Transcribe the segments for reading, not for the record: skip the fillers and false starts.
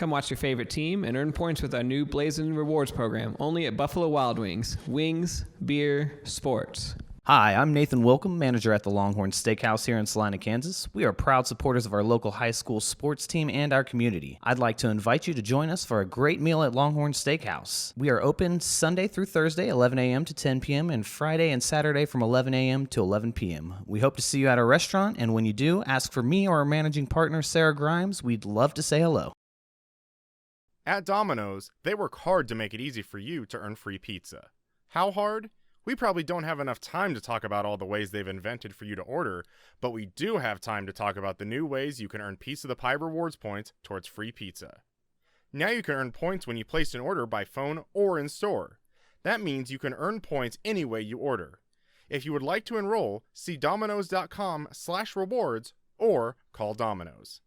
Come watch your favorite team and earn points with our new Blazin' Rewards program, only at Buffalo Wild Wings. Wings, beer, sports. Hi, I'm Nathan Wilcom, manager at the Longhorn Steakhouse here in Salina, Kansas. We are proud supporters of our local high school sports team and our community. I'd like to invite you to join us for a great meal at Longhorn Steakhouse. We are open Sunday through Thursday, 11 a.m. to 10 p.m., and Friday and Saturday from 11 a.m. to 11 p.m. We hope to see you at our restaurant, and when you do, ask for me or our managing partner, Sarah Grimes. We'd love to say hello. At Domino's, they work hard to make it easy for you to earn free pizza. How hard? We probably don't have enough time to talk about all the ways they've invented for you to order, but we do have time to talk about the new ways you can earn Piece of the Pie rewards points towards free pizza. Now you can earn points when you place an order by phone or in store. That means you can earn points any way you order. If you would like to enroll, see Domino's.com/rewards or call Domino's.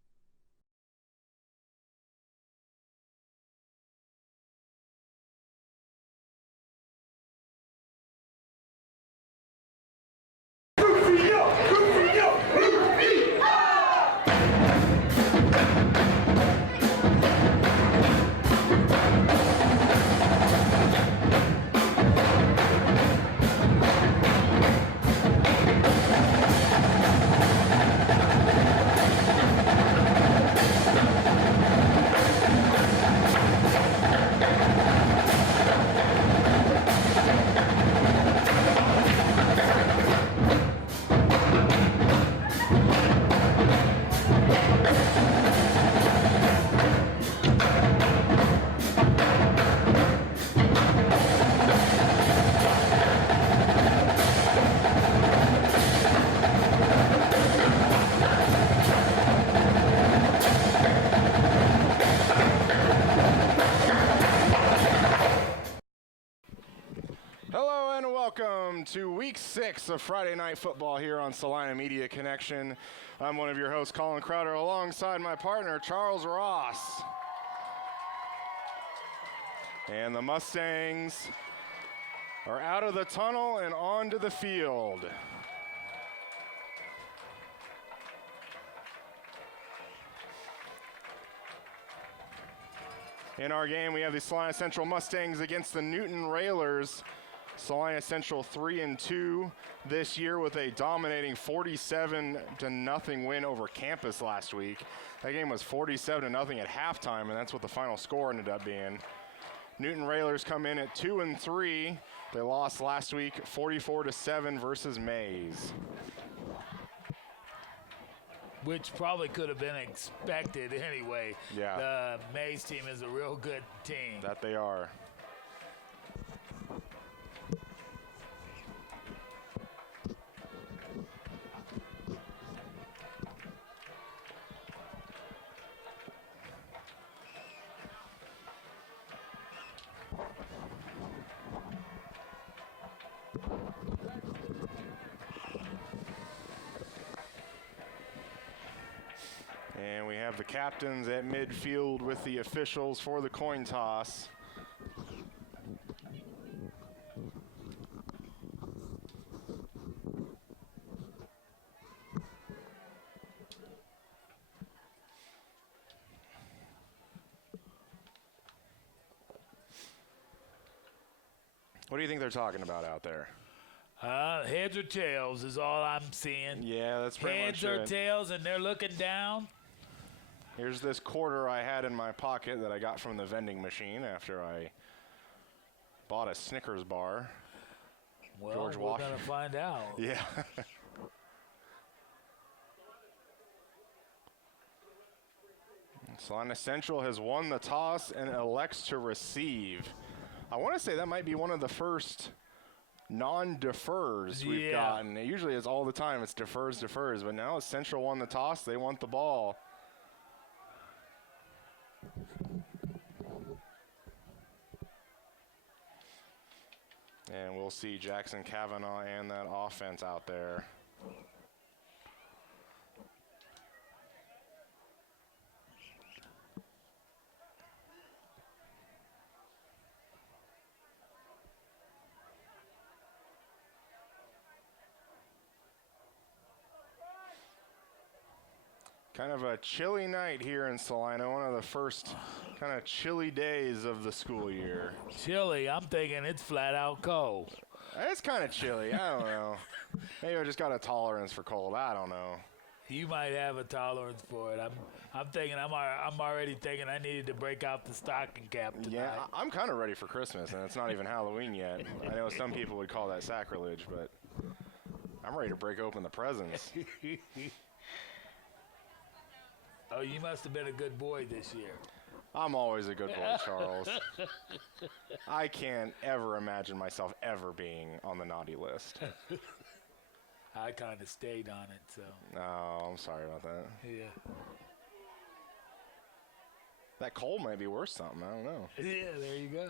Welcome to Week 6 of Friday Night Football here on Salina Media Connection. I'm one of your hosts, Colin Crowder, alongside my partner, Charles Ross. And the Mustangs are out of the tunnel and onto the field. In our game, we have the Salina Central Mustangs against the Newton Railers. Salina Central 3-2 this year with a dominating 47-0 win over Campus last week. That game was 47-0 at halftime, and that's what the final score ended up being. Newton Railers come in at 2-3. They lost last week 44-7 versus Mays. Which probably could have been expected anyway. Yeah. The Mays team is a real good team. That they are. And we have the captains at midfield with the officials for the coin toss. What do you think they're talking about out there? Heads or tails is all I'm seeing. Yeah, that's pretty much it. Heads or tails, and they're looking down. Here's this quarter I had in my pocket that I got from the vending machine after I bought a Snickers bar. Well, George we're going to find out. Yeah. Salina Central has won the toss and elects to receive. I want to say that might be one of the first non-defers we've gotten. It usually is all the time. It's defers, but now as Central won the toss, they want the ball. And we'll see Jackson Kavanaugh and that offense out there. Kind of a chilly night here in Salina, one of the first kind of chilly days of the school year. Chilly, I'm thinking it's flat out cold. It's kind of chilly, I don't know. Maybe I just got a tolerance for cold, I don't know. You might have a tolerance for it. I'm thinking I'm already thinking I needed to break out the stocking cap tonight. Yeah, I'm kind of ready for Christmas, and it's not even Halloween yet. I know some people would call that sacrilege, but I'm ready to break open the presents. Oh, you must have been a good boy this year. I'm always a good boy, Charles. I can't ever imagine myself ever being on the naughty list. I kind of stayed on it, so. Oh, I'm sorry about that. Yeah. That cold might be worth something. I don't know. Yeah, there you go.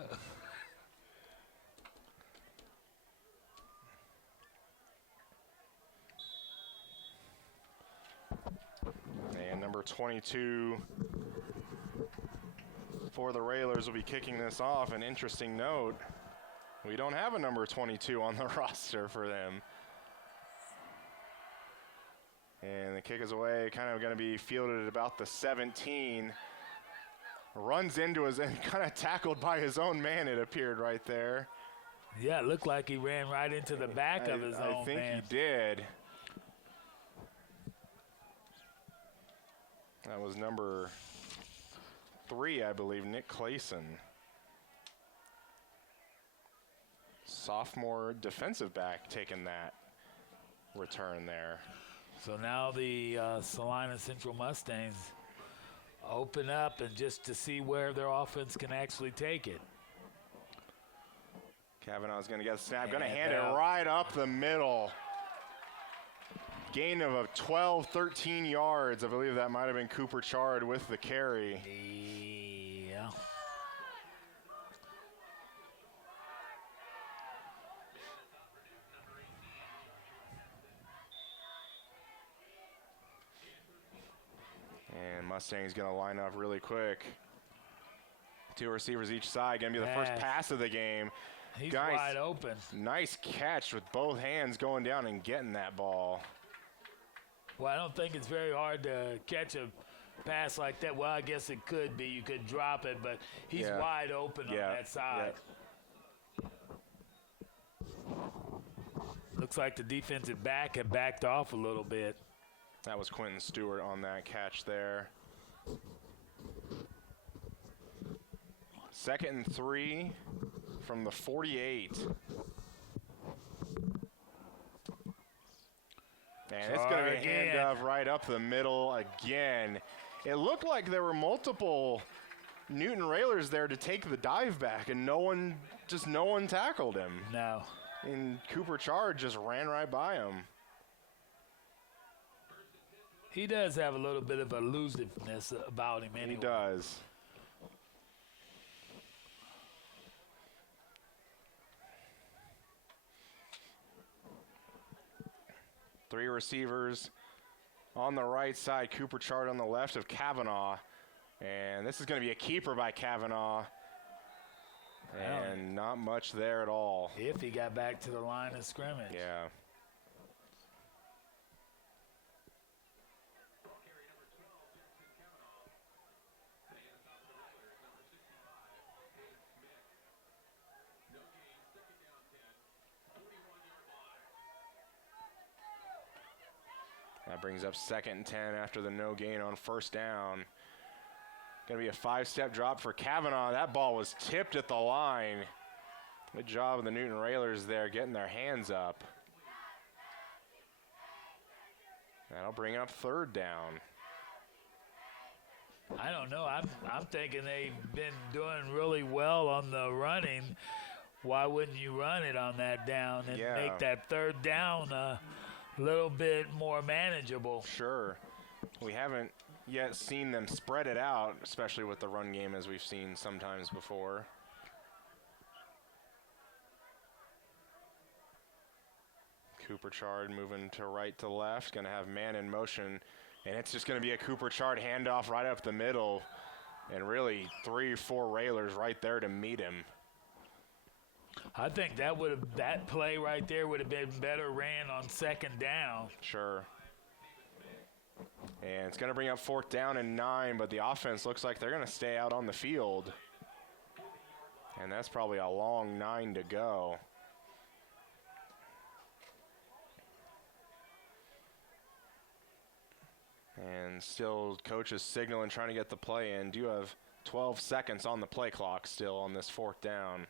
And number 22 for the Railers will be kicking this off. An interesting note, we don't have a number 22 on the roster for them. And the kick is away, kind of going to be fielded at about the 17. Runs into his, and kind of tackled by his own man, it appeared right there. Yeah, it looked like he ran right into the back of his own man. I think he did. That was number 3, I believe, Nick Clayson. Sophomore defensive back taking that return there. So now the Salina Central Mustangs open up and just to see where their offense can actually take it. Kavanaugh's going to get a snap, going to hand it right up the middle. Gain of 12, 13 yards. I believe that might have been Cooper Chard with the carry. Yeah. And Mustang's going to line up really quick. 2 receivers each side. Going to be the first pass of the game. He's wide open. Nice catch with both hands going down and getting that ball. Well, I don't think it's very hard to catch a pass like that. Well, I guess it could be. You could drop it, but he's wide open on that side. Looks like the defensive back had backed off a little bit. That was Quentin Stewart on that catch there. 2nd and 3 from the 48. And it's going to be a handoff right up the middle again. It looked like there were multiple Newton Railers there to take the dive back, and no one tackled him. No. And Cooper Chard just ran right by him. He does have a little bit of elusiveness about him anyway. He does. Three receivers on the right side, Cooper Chard on the left of Kavanaugh. And this is going to be a keeper by Kavanaugh. And not much there at all. If he got back to the line of scrimmage. Yeah. That brings up 2nd and 10 after the no gain on 1st down. Going to be a 5-step drop for Kavanaugh. That ball was tipped at the line. Good job of the Newton Railers there getting their hands up. That'll bring up 3rd down. I don't know. I'm thinking they've been doing really well on the running. Why wouldn't you run it on that down and make that 3rd down a little bit more manageable? Sure. We haven't yet seen them spread it out, especially with the run game as we've seen sometimes before. Cooper Chard moving to right to left, going to have man in motion, and it's just going to be a Cooper Chard handoff right up the middle, and really 3 or 4 Railers right there to meet him. I think that play right there would have been better ran on 2nd down. Sure. And it's going to bring up 4th down and 9, but the offense looks like they're going to stay out on the field. And that's probably a long 9 to go. And still coach is signaling, trying to get the play in. Do have 12 seconds on the play clock still on this 4th down.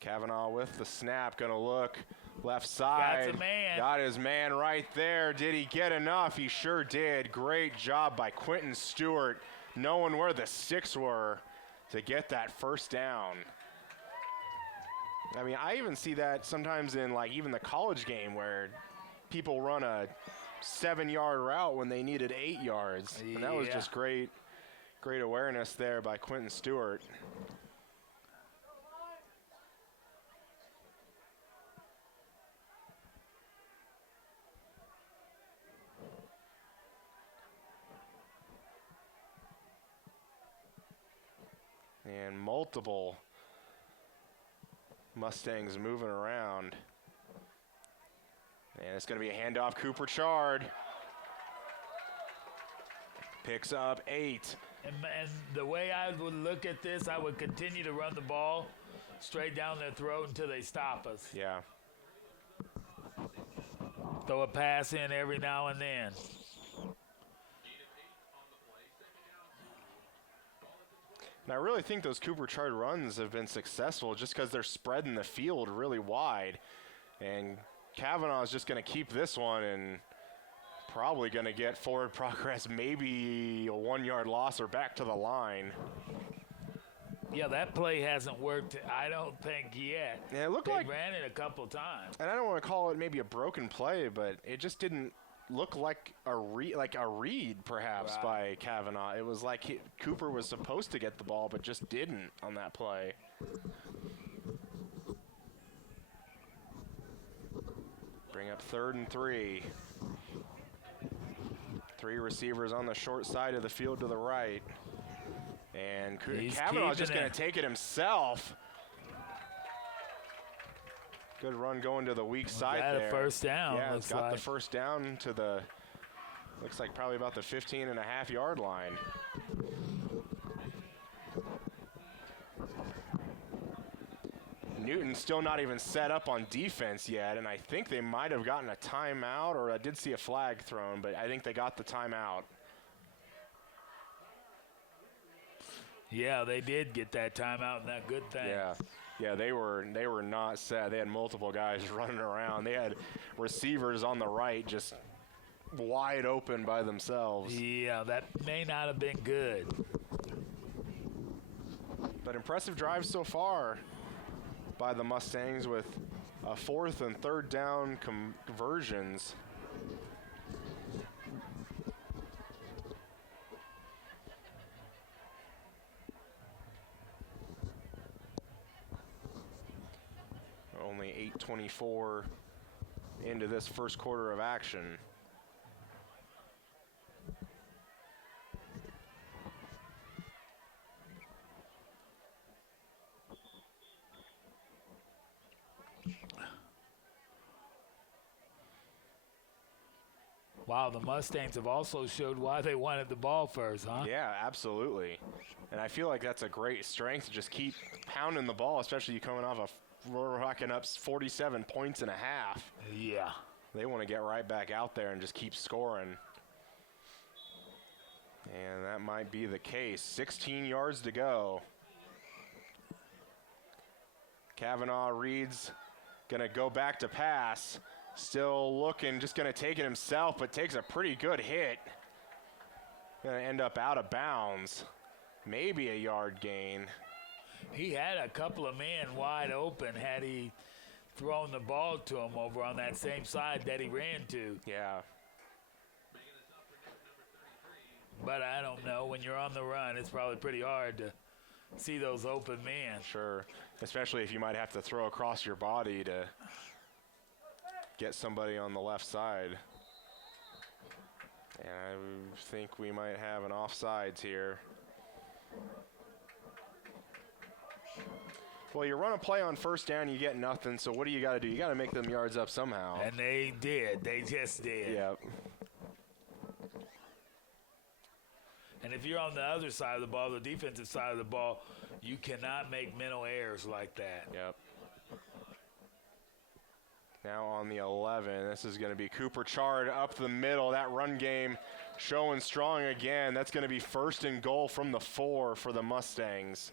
Kavanaugh with the snap, gonna look left side. Got the man. Got his man right there. Did he get enough? He sure did. Great job by Quentin Stewart, knowing where the sticks were to get that 1st down. I mean, I even see that sometimes in like even the college game where people run a 7-yard route when they needed 8 yards. And that was just great awareness there by Quentin Stewart. And multiple Mustangs moving around. And it's going to be a handoff. Cooper Chard picks up 8. And the way I would look at this, I would continue to run the ball straight down their throat until they stop us. Yeah. Throw a pass in every now and then. And I really think those Cooper Chard runs have been successful just because they're spreading the field really wide. And Kavanaugh is just going to keep this one and probably going to get forward progress, maybe a 1-yard loss or back to the line. Yeah, that play hasn't worked, I don't think, yet. Yeah, it looked they like ran it a couple times. And I don't want to call it maybe a broken play, but it just didn't look like a read perhaps by Kavanaugh. It was like Cooper was supposed to get the ball but just didn't on that play. Bring up 3rd and 3. 3 receivers on the short side of the field to the right. And Kavanaugh's just going to take it himself. Good run going to the weak side there. A 1st down. Yeah, it's got the 1st down to the, looks like probably about the 15.5-yard line. Newton's still not even set up on defense yet, and I think they might have gotten a timeout, or I did see a flag thrown, but I think they got the timeout. Yeah, they did get that timeout, and that good thing. Yeah, they were not set. They had multiple guys running around. They had receivers on the right just wide open by themselves. Yeah, that may not have been good. But impressive drive so far by the Mustangs with 4th and 3rd down conversions. Only 8:24 into this 1st quarter of action. Wow, the Mustangs have also showed why they wanted the ball first, huh? Yeah, absolutely. And I feel like that's a great strength to just keep pounding the ball, especially you coming off rocking up 47 points and a half. Yeah. They want to get right back out there and just keep scoring. And that might be the case. 16 yards to go. Kavanaugh reads, going to go back to pass. Still looking, just going to take it himself, but takes a pretty good hit. Going to end up out of bounds. Maybe a yard gain. He had a couple of men wide open had he thrown the ball to him over on that same side that he ran to. Yeah. But I don't know. When you're on the run, it's probably pretty hard to see those open men. Sure. Especially if you might have to throw across your body to get somebody on the left side. And I think we might have an offsides here. Well, you run a play on first down, you get nothing, so what do you got to do? You got to make them yards up somehow. And they did. They just did. Yep. And if you're on the other side of the ball, the defensive side of the ball, you cannot make mental errors like that. Yep. Now on the 11, this is going to be Cooper Chard up the middle. That run game showing strong again. That's going to be 1st and goal from the 4 for the Mustangs.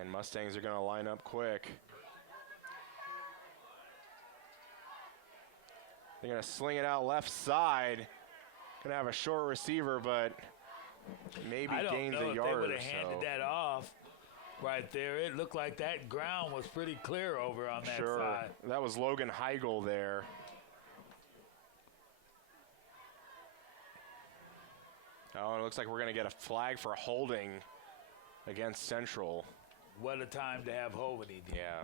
And Mustangs are going to line up quick. They're going to sling it out left side. Going to have a short receiver, but maybe gains a yard or so. I don't know if they would have handed that off right there. It looked like that ground was pretty clear over on that side. That was Logan Heigl there. Oh, it looks like we're going to get a flag for holding against Central. What a time to have holding. Yeah.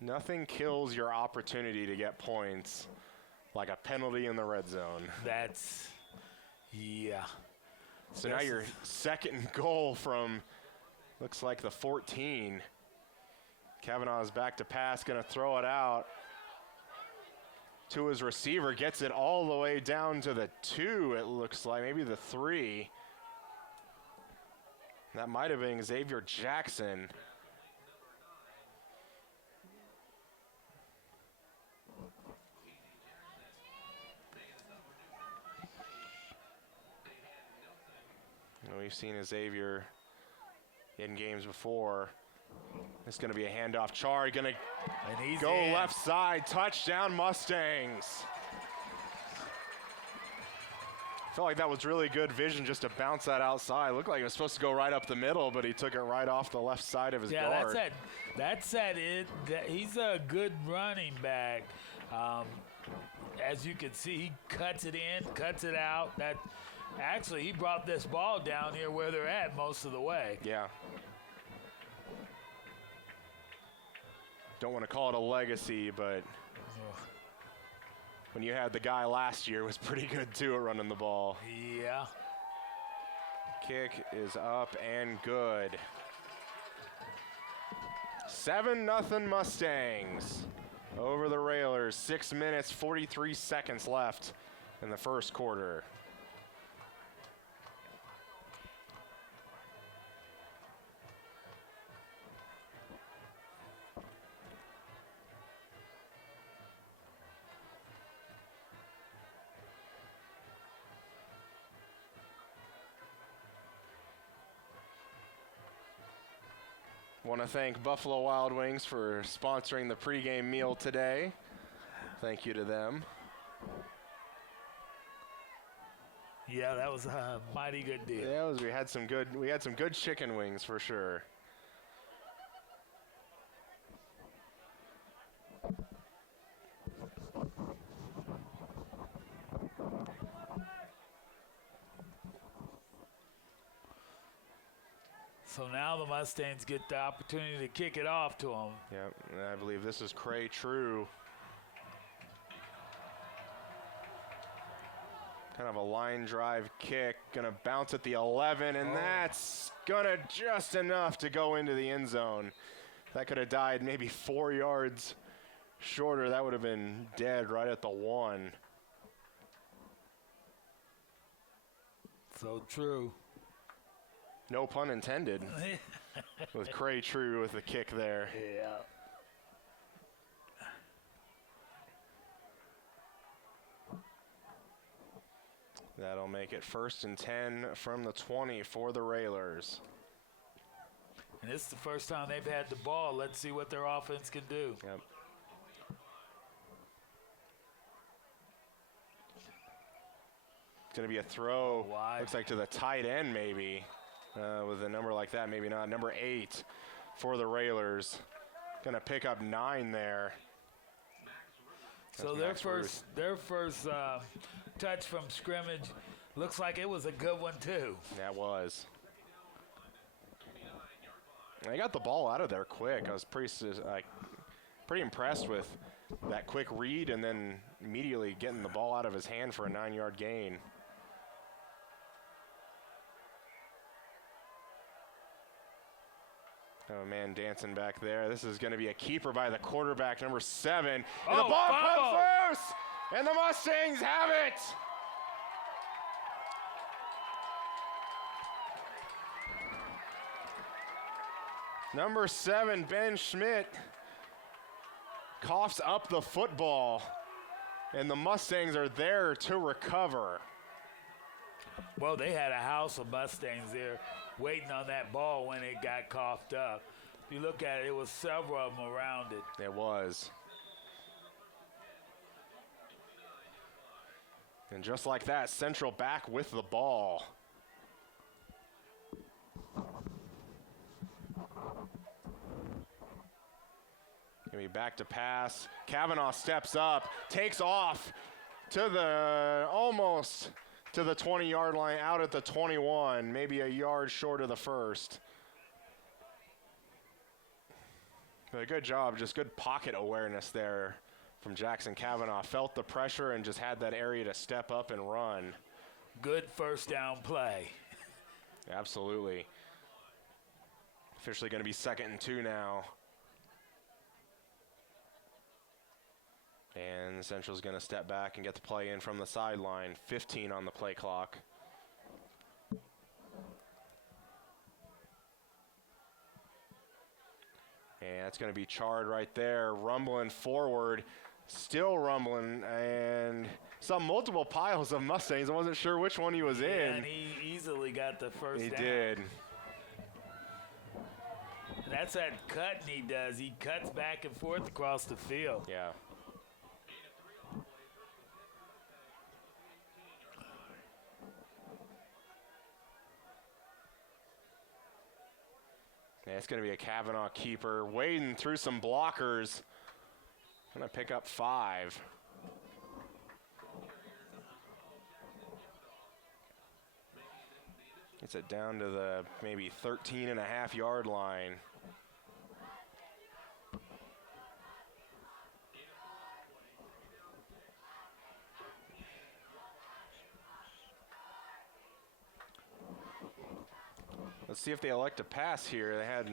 Nothing kills your opportunity to get points like a penalty in the red zone. That's, yeah. So now your 2nd goal from, looks like the 14. Kavanaugh is back to pass, going to throw it out to his receiver, gets it all the way down to the 2, it looks like, maybe the 3. That might have been Xavier Jackson. We've seen Xavier in games before. It's going to be a handoff. Chard going to go left side. Touchdown, Mustangs. Felt like that was really good vision just to bounce that outside. Looked like it was supposed to go right up the middle, but he took it right off the left side of his guard. Yeah, that's it. He's a good running back. As you can see, he cuts it in, cuts it out. Actually, he brought this ball down here where they're at most of the way. Yeah. Don't want to call it a legacy, but when you had the guy last year, it was pretty good too at running the ball. Yeah. Kick is up and good. 7-0 Mustangs over the Railers. 6 minutes, 43 seconds left in the first quarter. Want to thank Buffalo Wild Wings for sponsoring the pregame meal today. Thank you to them. Yeah, that was a mighty good deal. Yeah, we had some good chicken wings for sure. So now the Mustangs get the opportunity to kick it off to them. Yep, and I believe this is Cray True. Kind of a line drive kick, gonna bounce at the 11, and that's gonna just enough to go into the end zone. That could have died maybe 4 yards shorter. That would have been dead right at the 1. So true. No pun intended. With Cray True with the kick there. Yeah. That'll make it 1st and 10 from the 20 for the Railers. And this is the first time they've had the ball. Let's see what their offense can do. Yep. It's going to be a throw. Wide. Looks like to the tight end maybe. With a number like that, maybe not. Number 8 for the Railers. Going to pick up 9 there. So their first touch from scrimmage. Looks like it was a good one, too. That was. They got the ball out of there quick. I was pretty impressed with that quick read and then immediately getting the ball out of his hand for a 9-yard gain. Oh, man, dancing back there. This is going to be a keeper by the quarterback, number 7. And the ball comes loose, and the Mustangs have it. Number 7, Ben Schmidt, coughs up the football, and the Mustangs are there to recover. Well, they had a house of Mustangs there waiting on that ball when it got coughed up. If you look at it, it was several of them around it. It was. And just like that, Central back with the ball. Gonna be back to pass. Kavanaugh steps up, takes off to the almost to the 20-yard line, out at the 21, maybe a yard short of the first. But a good job, just good pocket awareness there from Jackson Kavanaugh. Felt the pressure and just had that area to step up and run. Good first down play. Absolutely. Officially going to be 2nd and 2 now. And Central's going to step back and get the play in from the sideline. 15 on the play clock. And it's going to be Chard right there, rumbling forward, still rumbling, and saw multiple piles of Mustangs. I wasn't sure which one he was in. And he easily got the first down. He did. That's that cut he does. He cuts back and forth across the field. Yeah. Yeah, it's going to be a Kavanaugh keeper, wading through some blockers. Going to pick up 5. Gets it down to the maybe 13.5-yard line. Let's see if they elect to pass here. They had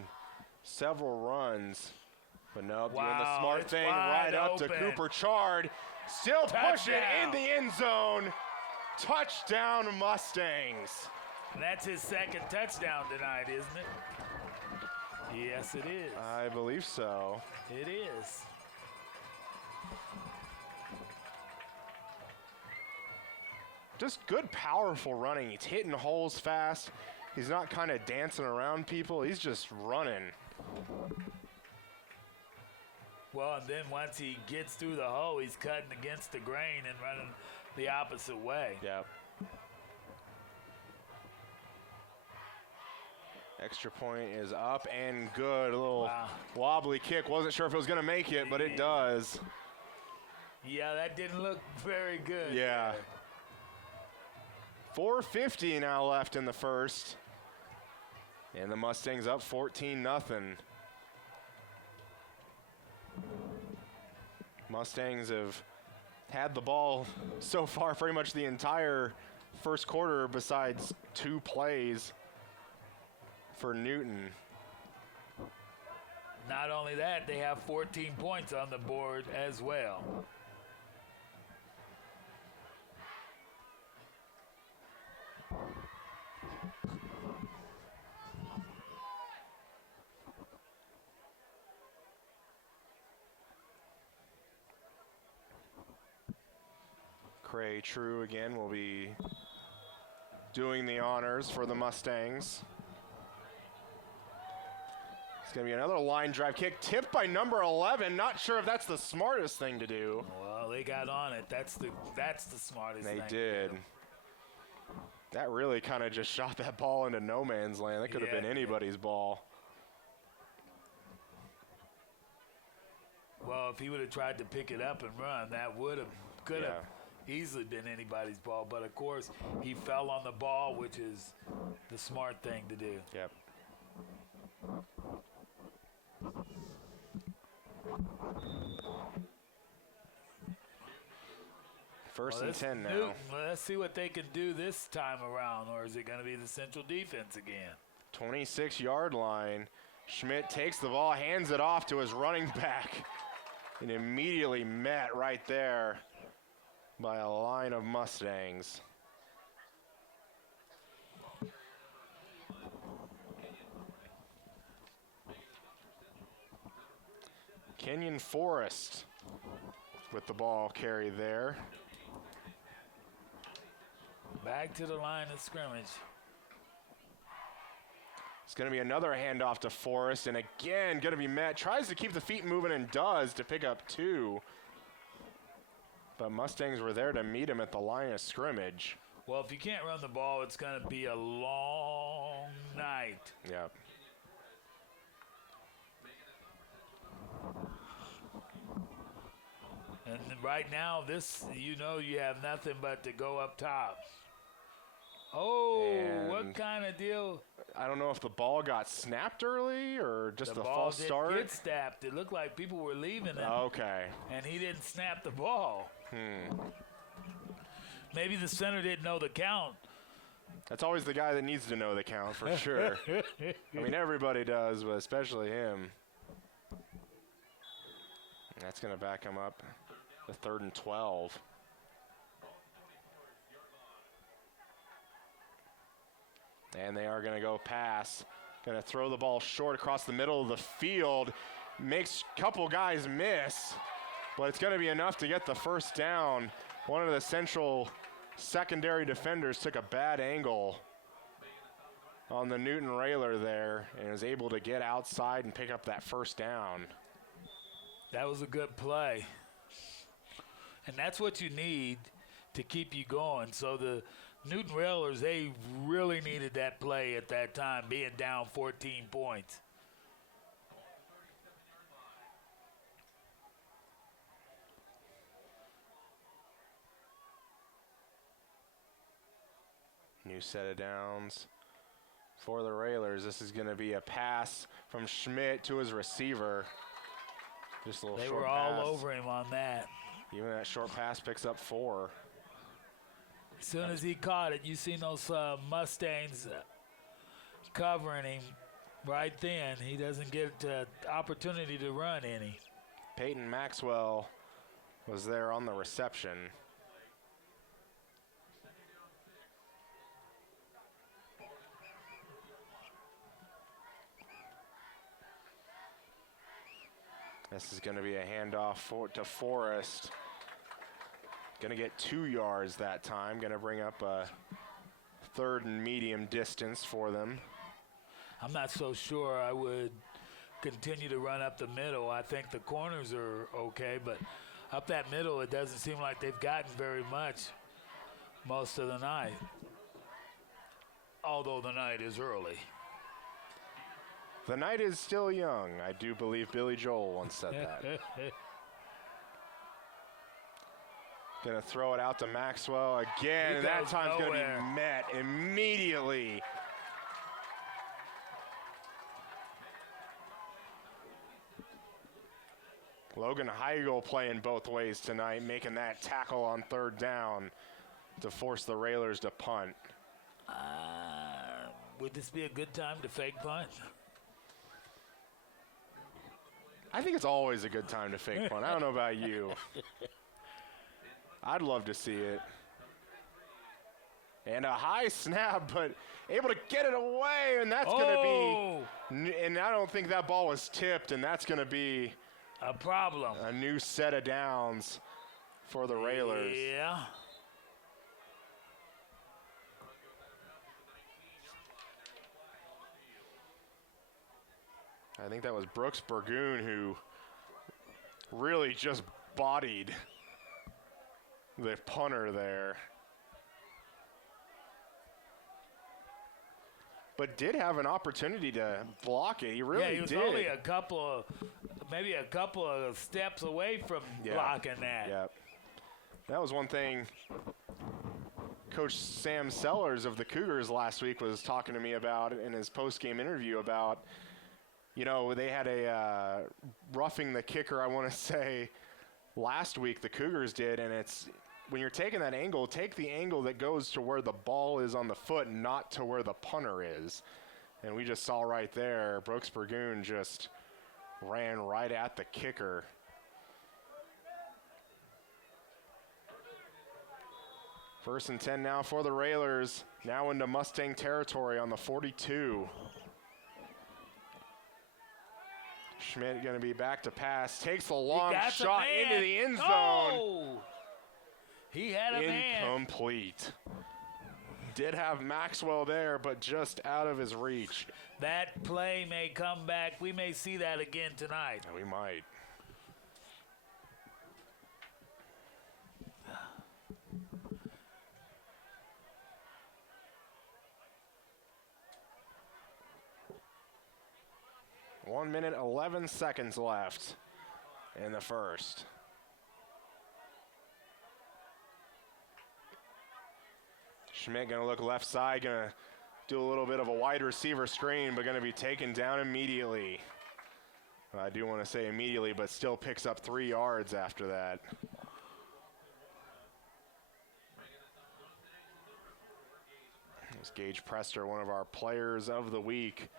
several runs, but no, doing the smart thing right up to Cooper Chard. Still pushing in the end zone. Touchdown Mustangs. And that's his 2nd touchdown tonight, isn't it? Yes, it is. I believe so. It is. Just good, powerful running. He's hitting holes fast. He's not kind of dancing around people. He's just running. Well, and then once he gets through the hole, he's cutting against the grain and running the opposite way. Yep. Extra point is up and good. A little wobbly kick. Wasn't sure if it was going to make it, but it does. Yeah, that didn't look very good. Yeah. 4:50 now left in the first. And the Mustangs up 14-0. Mustangs have had the ball so far pretty much the entire first quarter besides 2 plays for Newton. Not only that, they have 14 points on the board as well. Cray True again will be doing the honors for the Mustangs. It's going to be another line drive kick, tipped by number 11. Not sure if that's the smartest thing to do. Well, they got on it. That's the smartest thing. They did. That really kind of just shot that ball into no man's land. That could have been anybody's ball. Well, if he would have tried to pick it up and run, that could have easily been anybody's ball. But, of course, he fell on the ball, which is the smart thing to do. Yep. First and 10 now. Newton. Let's see what they can do this time around, or is it going to be the Central defense again? 26-yard line. Schmidt takes the ball, hands it off to his running back, and immediately met right there by a line of Mustangs. Kenyon Forrest with the ball carry there. Back to the line of scrimmage. It's going to be another handoff to Forrest, and again, going to be met. Tries to keep the feet moving and does to pick up 2. But Mustangs were there to meet him at the line of scrimmage. Well, if you can't run the ball, it's going to be a long night. Yep. And right now, this, you have nothing but to go up top. Oh, And what kind of deal? I don't know if the ball got snapped early or just a false start. The ball did get snapped. It looked like people were leaving him. Okay. And he didn't snap the ball. Maybe the center didn't know the count. That's always the guy that needs to know the count for sure. I mean, everybody does, but especially him. And that's going to back him up to 3rd and 12. And they are going to go pass. Going to throw the ball short across the middle of the field. Makes a couple guys miss, but it's going to be enough to get the first down. One of the Central secondary defenders took a bad angle on the Newton Railer there and is able to get outside and pick up that first down. That was a good play. And that's what you need to keep you going. So the Newton Railers, they really needed that play at that time, being down 14 points. New set of downs for the Railers. This is going to be a pass from Schmidt to his receiver. Just a little they short were pass. all over him on that. Even that short pass picks up 4. As soon as he caught it, you seen those Mustangs covering him right then. He doesn't get the opportunity to run any. Peyton Maxwell was there on the reception. This is going to be a handoff to Forrest. Going to get 2 yards that time. Going to bring up a 3rd and medium distance for them. I'm not so sure I would continue to run up the middle. I think the corners are okay, but up that middle, it doesn't seem like they've gotten very much most of the night, although the night is early. The night is still young. I do believe Billy Joel once said that. Going to throw it out to Maxwell again, and that time's going to be met immediately. Logan Heigl playing both ways tonight, making that tackle on 3rd down to force the Railers to punt. Would this be a good time to fake punt? I think it's always a good time to fake punt. I don't know about you. I'd love to see it. And a high snap, but able to get it away, and that's going to be – and I don't think that ball was tipped, and that's going to be – a problem. A new set of downs for the Railers. Yeah. I think that was Brooks Burgoon who really just bodied the punter there. But did have an opportunity to block it. He really did. Yeah, he was only maybe a couple of steps away from blocking that. Yep. That was one thing Coach Sam Sellers of the Cougars last week was talking to me about in his post-game interview about, you know, they had a roughing the kicker, I want to say, last week the Cougars did, and it's when you're taking that angle, take the angle that goes to where the ball is on the foot, not to where the punter is. And we just saw right there, Brooks Burgoon just ran right at the kicker. First and 10 now for the Railers, now into Mustang territory on the 42. Schmidt going to be back to pass, takes a long shot into the end zone. Oh! He had a man. Incomplete. Did have Maxwell there, but just out of his reach. That play may come back. We may see that again tonight. Yeah, we might. One minute, 11 seconds left in the first. Schmidt going to look left side, going to do a little bit of a wide receiver screen, but going to be taken down immediately. I do want to say immediately, but still picks up 3 yards after that. It was Gage Prester, one of our players of the week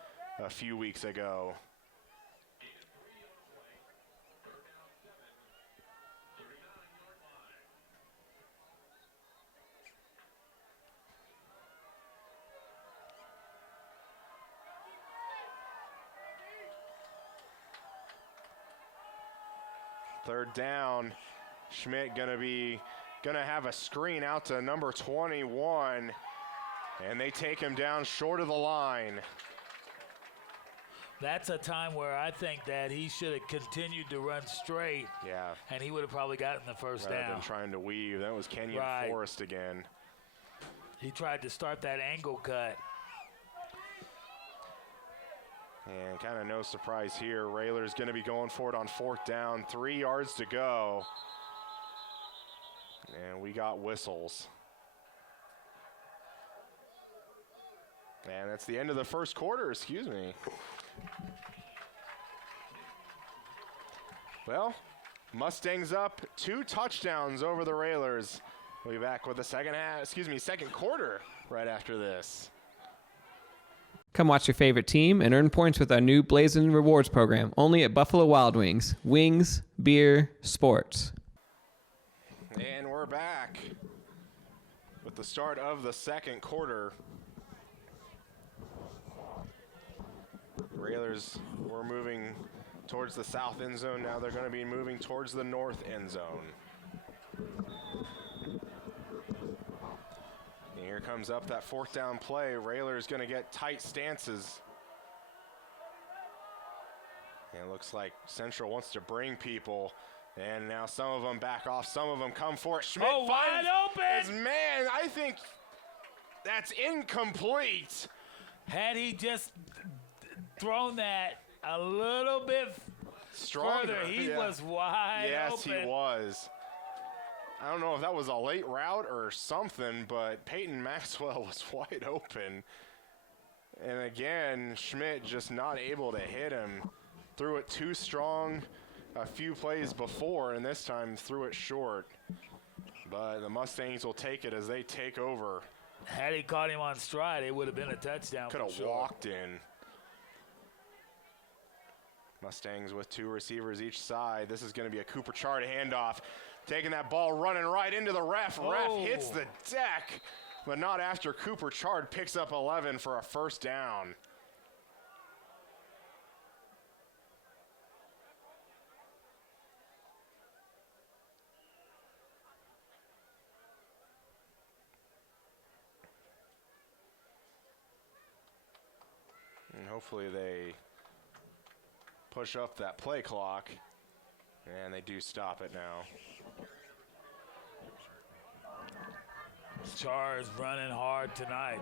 a few weeks ago. Third down, Schmidt gonna have a screen out to number 21, and they take him down short of the line. That's a time where I think that he should have continued to run straight. Yeah. And he would have probably gotten the first Rather down. than trying to weave. That was Kenyon Forrest again. He tried to start that angle cut. And kind of no surprise here. Raylor's going to be going for it on 4th down. 3 yards to go. And we got whistles. And that's the end of the first quarter, excuse me. Well, Mustangs up 2 touchdowns over the Railers. We'll be back with the second quarter right after this. Come watch your favorite team and earn points with our new Blazing Rewards program, only at Buffalo Wild Wings. Wings, beer, sports. And we're back with the start of the second quarter. Railers were moving towards the south end zone. Now they're going to be moving towards the north end zone. And here comes up that 4th down play. Railers going to get tight stances. And it looks like Central wants to bring people. And now some of them back off. Some of them come for it. Schmidt wide open! His man, I think that's incomplete. Had he just thrown that a little bit Stronger. further, he was wide open. Yes, he was. I don't know if that was a late route or something, but Peyton Maxwell was wide open. And again, Schmidt just not able to hit him. Threw it too strong a few plays before, and this time threw it short. But the Mustangs will take it as they take over. Had he caught him on stride, it would have been a touchdown. Could have walked in. Mustangs with 2 receivers each side. This is going to be a Cooper Chard handoff. Taking that ball, running right into the ref. Ref hits the deck, but not after Cooper Chard picks up 11 for a first down. And hopefully they push up that play clock, and they do stop it now. Char is running hard tonight.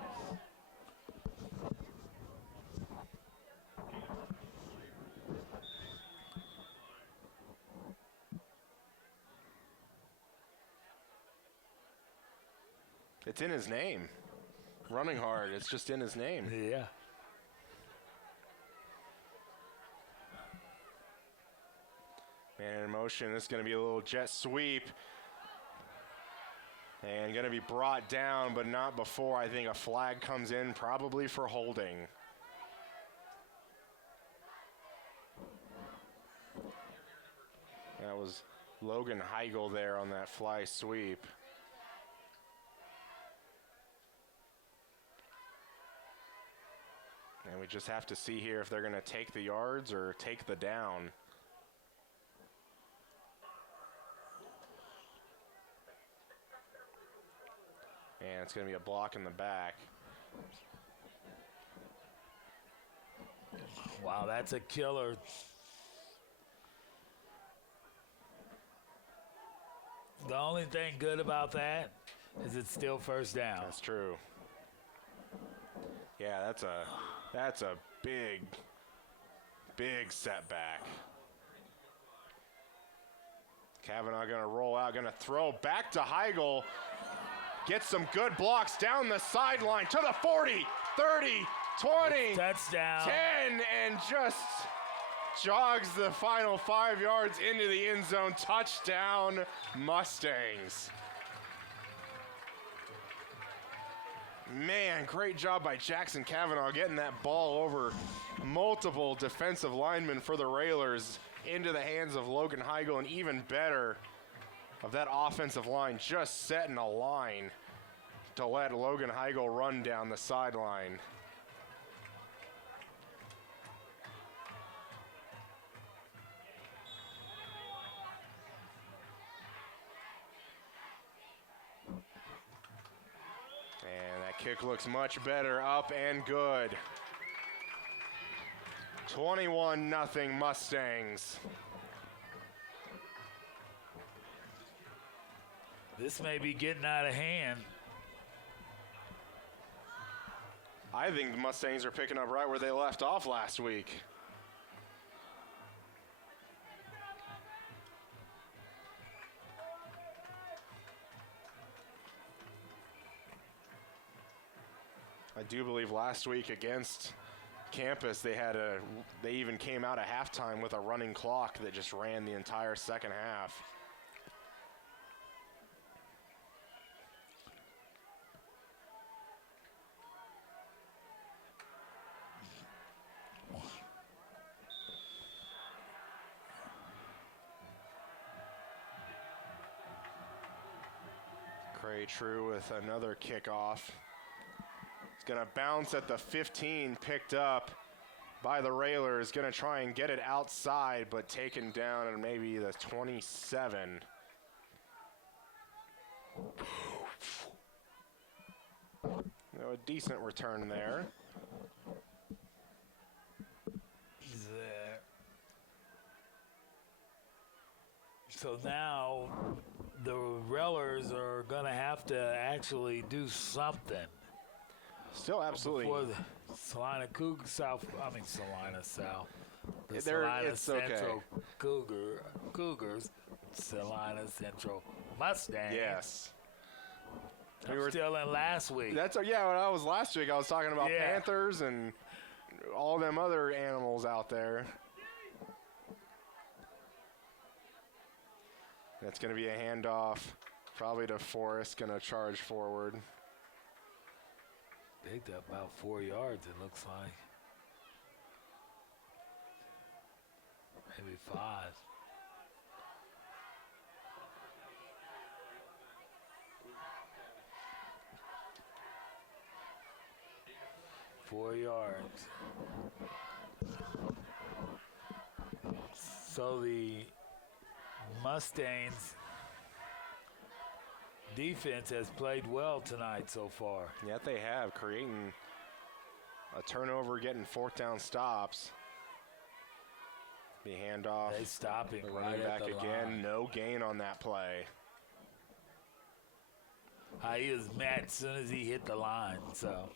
It's in his name. Running hard, it's just in his name. Yeah. Man in motion, this is going to be a little jet sweep. And going to be brought down, but not before I think a flag comes in, probably for holding. That was Logan Heigl there on that fly sweep. And we just have to see here if they're going to take the yards or take the down. And it's going to be a block in the back. Wow, that's a killer. The only thing good about that is it's still first down. That's true. Yeah, that's a big setback. Kavanaugh going to roll out, going to throw back to Heigl. Gets some good blocks down the sideline to the 40, 30, 20, touchdown, 10, and just jogs the final 5 yards into the end zone. Touchdown, Mustangs. Man, great job by Jackson Kavanaugh getting that ball over multiple defensive linemen for the Railers into the hands of Logan Heigl, and even better of that offensive line just setting a line to let Logan Heigl run down the sideline. And that kick looks much better, up and good. 21-0 Mustangs. This may be getting out of hand. I think the Mustangs are picking up right where they left off last week. I do believe last week against Campus they even came out at halftime with a running clock that just ran the entire second half. Cray True with another kickoff. It's going to bounce at the 15, picked up by the Railers. Going to try and get it outside, but taken down at maybe the 27. A decent return there. So now the Railers are going to have to actually do something. Still absolutely. For the Salina Salina South. The Salina Salina Central okay. Cougars, Salina Central Mustangs. Yes. We were still in last week. When I was last week, I was talking about Panthers and all them other animals out there. That's going to be a handoff, probably to Forrest, going to charge forward. Picked up about 4 yards, it looks like. Maybe 5. $4 yards. So the Mustangs defense has played well tonight so far. Yeah, they have, creating a turnover, getting fourth down stops. The handoff. They stop him running right back at the again. line. No gain on that play. He was mad as soon as he hit the line. So.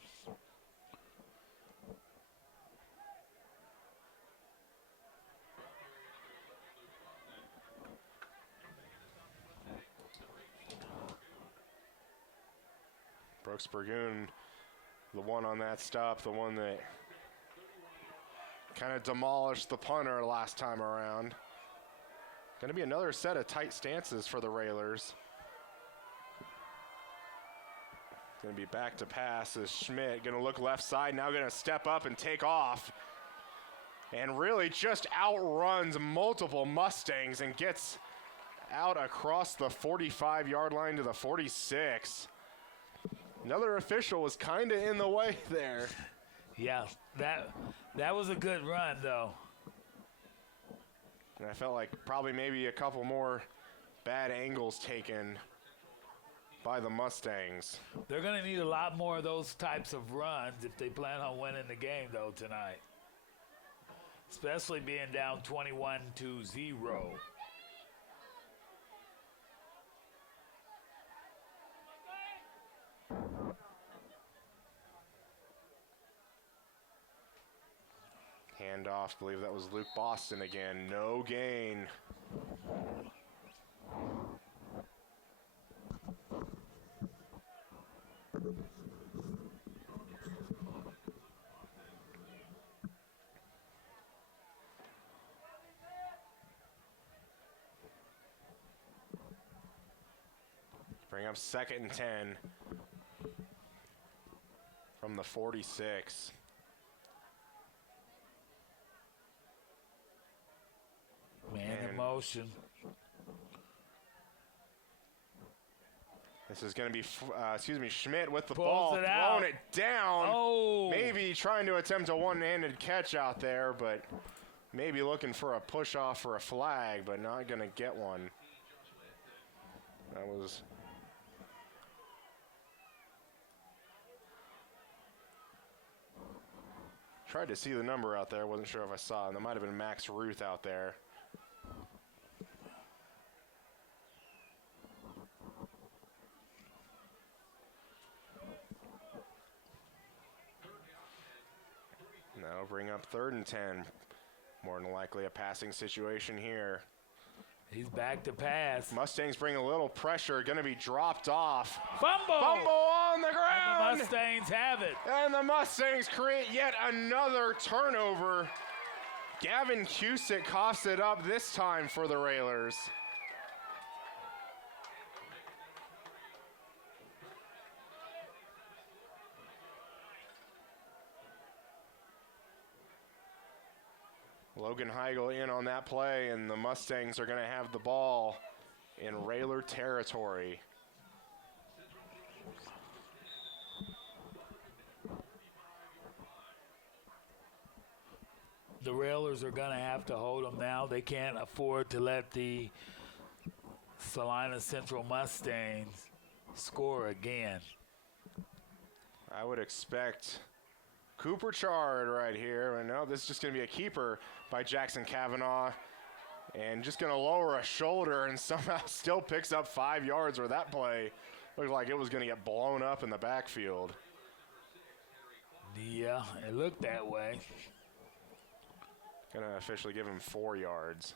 Brooks Burgoon, the one on that stop, the one that kind of demolished the punter last time around. Going to be another set of tight stances for the Railers. Going to be back to pass as Schmidt going to look left side, now going to step up and take off. And really just outruns multiple Mustangs and gets out across the 45-yard line to the 46. Another official was kind of in the way there. Yeah, that was a good run, though. And I felt like probably maybe a couple more bad angles taken by the Mustangs. They're going to need a lot more of those types of runs if they plan on winning the game, though, tonight. Especially being down 21-0. Handoff, I believe that was Luke Boston again. No gain. Bring up 2nd and 10 from the 46. Man in motion. This is going to be, Schmidt with the Pulls ball, it out. throwing it down. Oh. Maybe trying to attempt a one-handed catch out there, but maybe looking for a push-off or a flag, but not going to get one. That was... Tried to see the number out there. Wasn't sure if I saw it. That might have been Max Ruth out there. That'll bring up 3rd and 10. More than likely a passing situation here. He's back to pass. Mustangs bring a little pressure. Going to be dropped off. Fumble! Fumble on the ground! And the Mustangs have it. And the Mustangs create yet another turnover. Gavin Cusick coughs it up this time for the Railers. Logan Heigl in on that play, and the Mustangs are going to have the ball in Railer territory. The Railers are going to have to hold them now. They can't afford to let the Salina Central Mustangs score again. I would expect Cooper Chard right here. And no, this is just going to be a keeper by Jackson Kavanaugh. And just going to lower a shoulder and somehow still picks up 5 yards, where that play looked like it was going to get blown up in the backfield. Yeah, it looked that way. Going to officially give him 4 yards.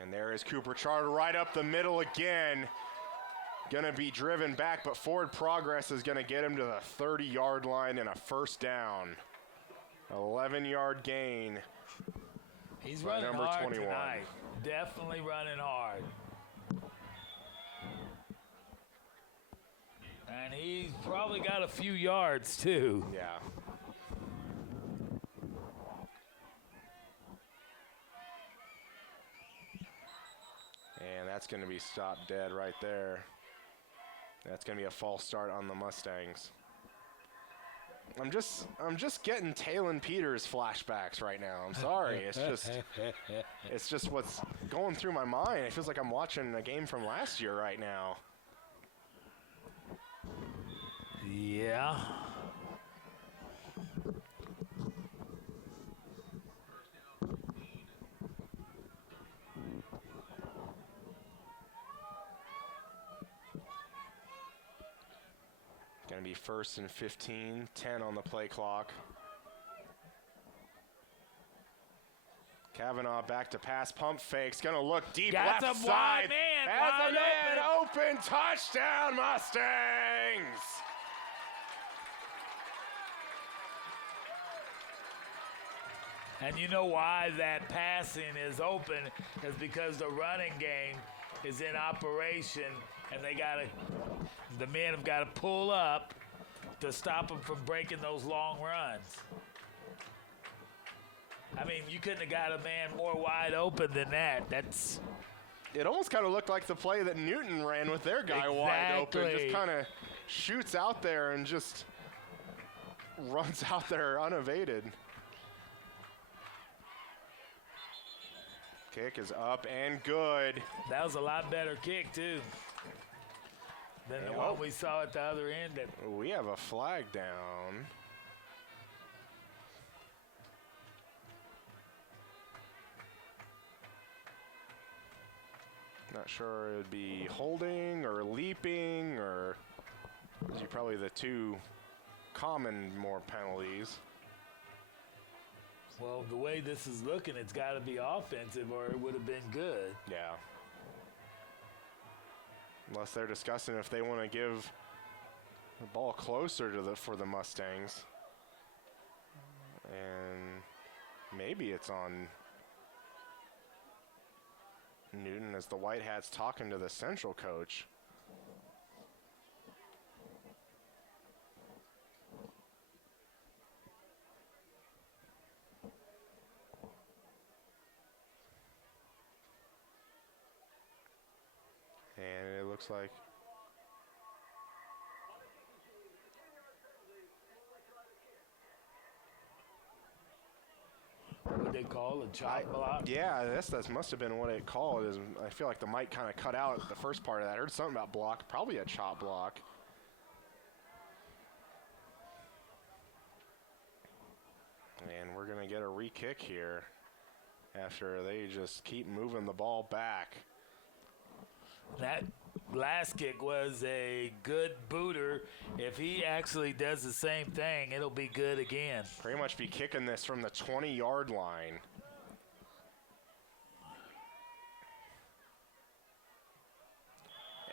And there is Cooper Chard right up the middle again. Going to be driven back, but forward progress is going to get him to the 30-yard line and a first down. 11-yard gain. He's by running number hard 21. tonight. Definitely running hard. And he's probably got a few yards, too. Yeah. And that's going to be stopped dead right there. That's going to be a false start on the Mustangs. I'm just getting Talon Peters flashbacks right now. I'm sorry. It's just what's going through my mind. It feels like I'm watching a game from last year right now. Yeah. Going Going to be 1st and 15, 10 on the play clock. Kavanaugh back to pass, pump fakes, going to look deep Got left some side. wide man, Has a wide man open, touchdown Mustangs! And you know why that passing is open is because the running game is in operation, and the men have got to pull up to stop them from breaking those long runs. I mean, you couldn't have got a man more wide open than that. It almost kind of looked like the play that Newton ran with their guy wide open. Just kind of shoots out there and just runs out there unevaded. Kick is up and good. That was a lot better kick, too, than the one we saw at the other end. We have a flag down. Not sure it would be holding or leaping, or these are probably the two common more penalties. Well, the way this is looking, it's got to be offensive or it would have been good. Yeah. Unless they're discussing if they want to give the ball closer to for the Mustangs. And maybe it's on Newton as the White Hats talking to the Central coach. And it looks like What they call a chop block? Yeah, that must have been what it called. I feel like the mic kind of cut out the first part of that. I heard something about block, probably a chop block. And we're going to get a re-kick here after they just keep moving the ball back. That last kick was a good booter. If he actually does the same thing, it'll be good again. Pretty much be kicking this from the 20-yard line.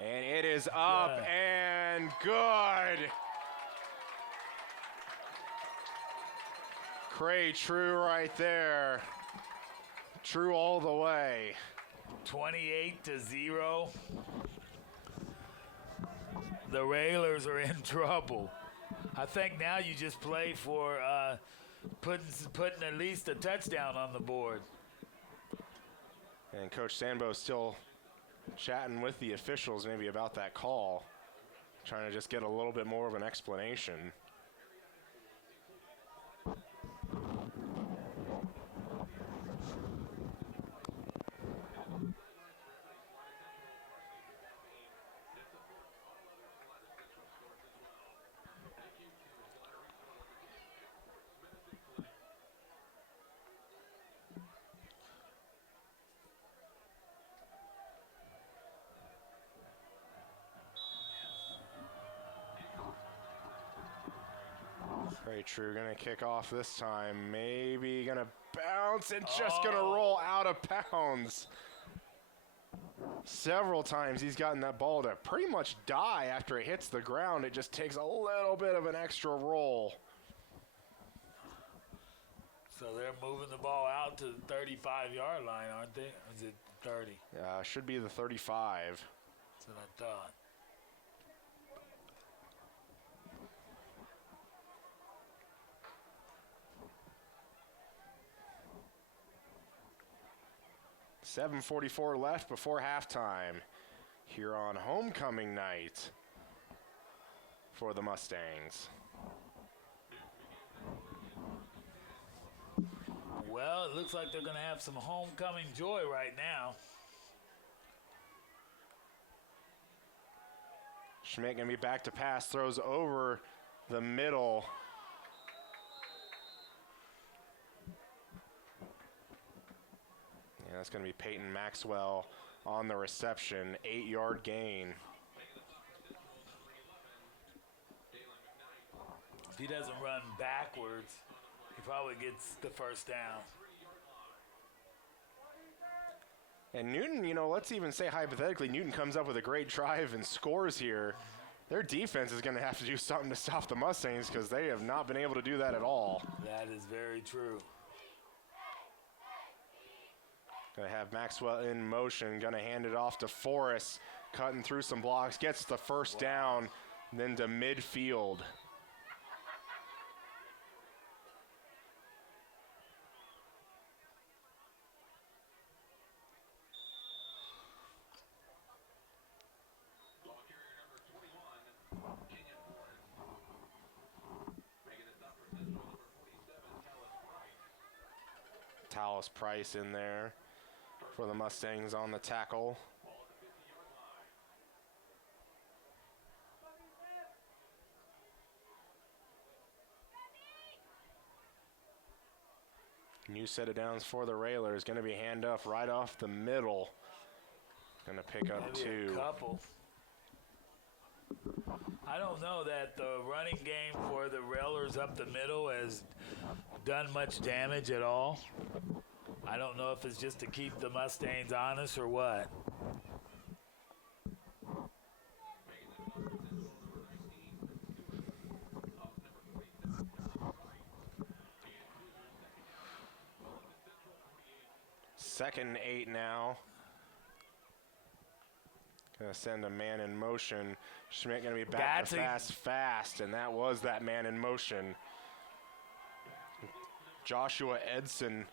And it is up and good. Cray True right there. True all the way. 28-0. The Railers are in trouble. I think now you just play for putting at least a touchdown on the board. And Coach Sambo still chatting with the officials maybe about that call, trying to just get a little bit more of an explanation. Very true, gonna kick off this time. Maybe gonna bounce and just gonna roll out of bounds. Several times he's gotten that ball to pretty much die after it hits the ground. It just takes a little bit of an extra roll. So they're moving the ball out to the 35-yard line, aren't they? Or is it 30? Should be the 35. That's what I thought. .7:44 left before halftime here on homecoming night for the Mustangs. Well, it looks like they're going to have some homecoming joy right now. Schmidt going to be back to pass, throws over the middle. Yeah, that's going to be Peyton Maxwell on the reception, 8-yard gain. If he doesn't run backwards, he probably gets the first down. And Newton, you know, let's even say hypothetically Newton comes up with a great drive and scores here. Their defense is going to have to do something to stop the Mustangs because they have not been able to do that at all. That is very true. Going to have Maxwell in motion, going to hand it off to Forrest, cutting through some blocks, gets the first down, then to midfield. Tallis Price in there for the Mustangs on the tackle. New set of downs for the Railers. Going to be handoff right off the middle. Going to pick up Maybe 2. A couple. I don't know that the running game for the Railers up the middle has done much damage at all. I don't know if it's just to keep the Mustangs honest or what. Second and 8 now. Gonna send a man in motion. Schmidt gonna be back to fast, and that was that man in motion. Joshua Edson,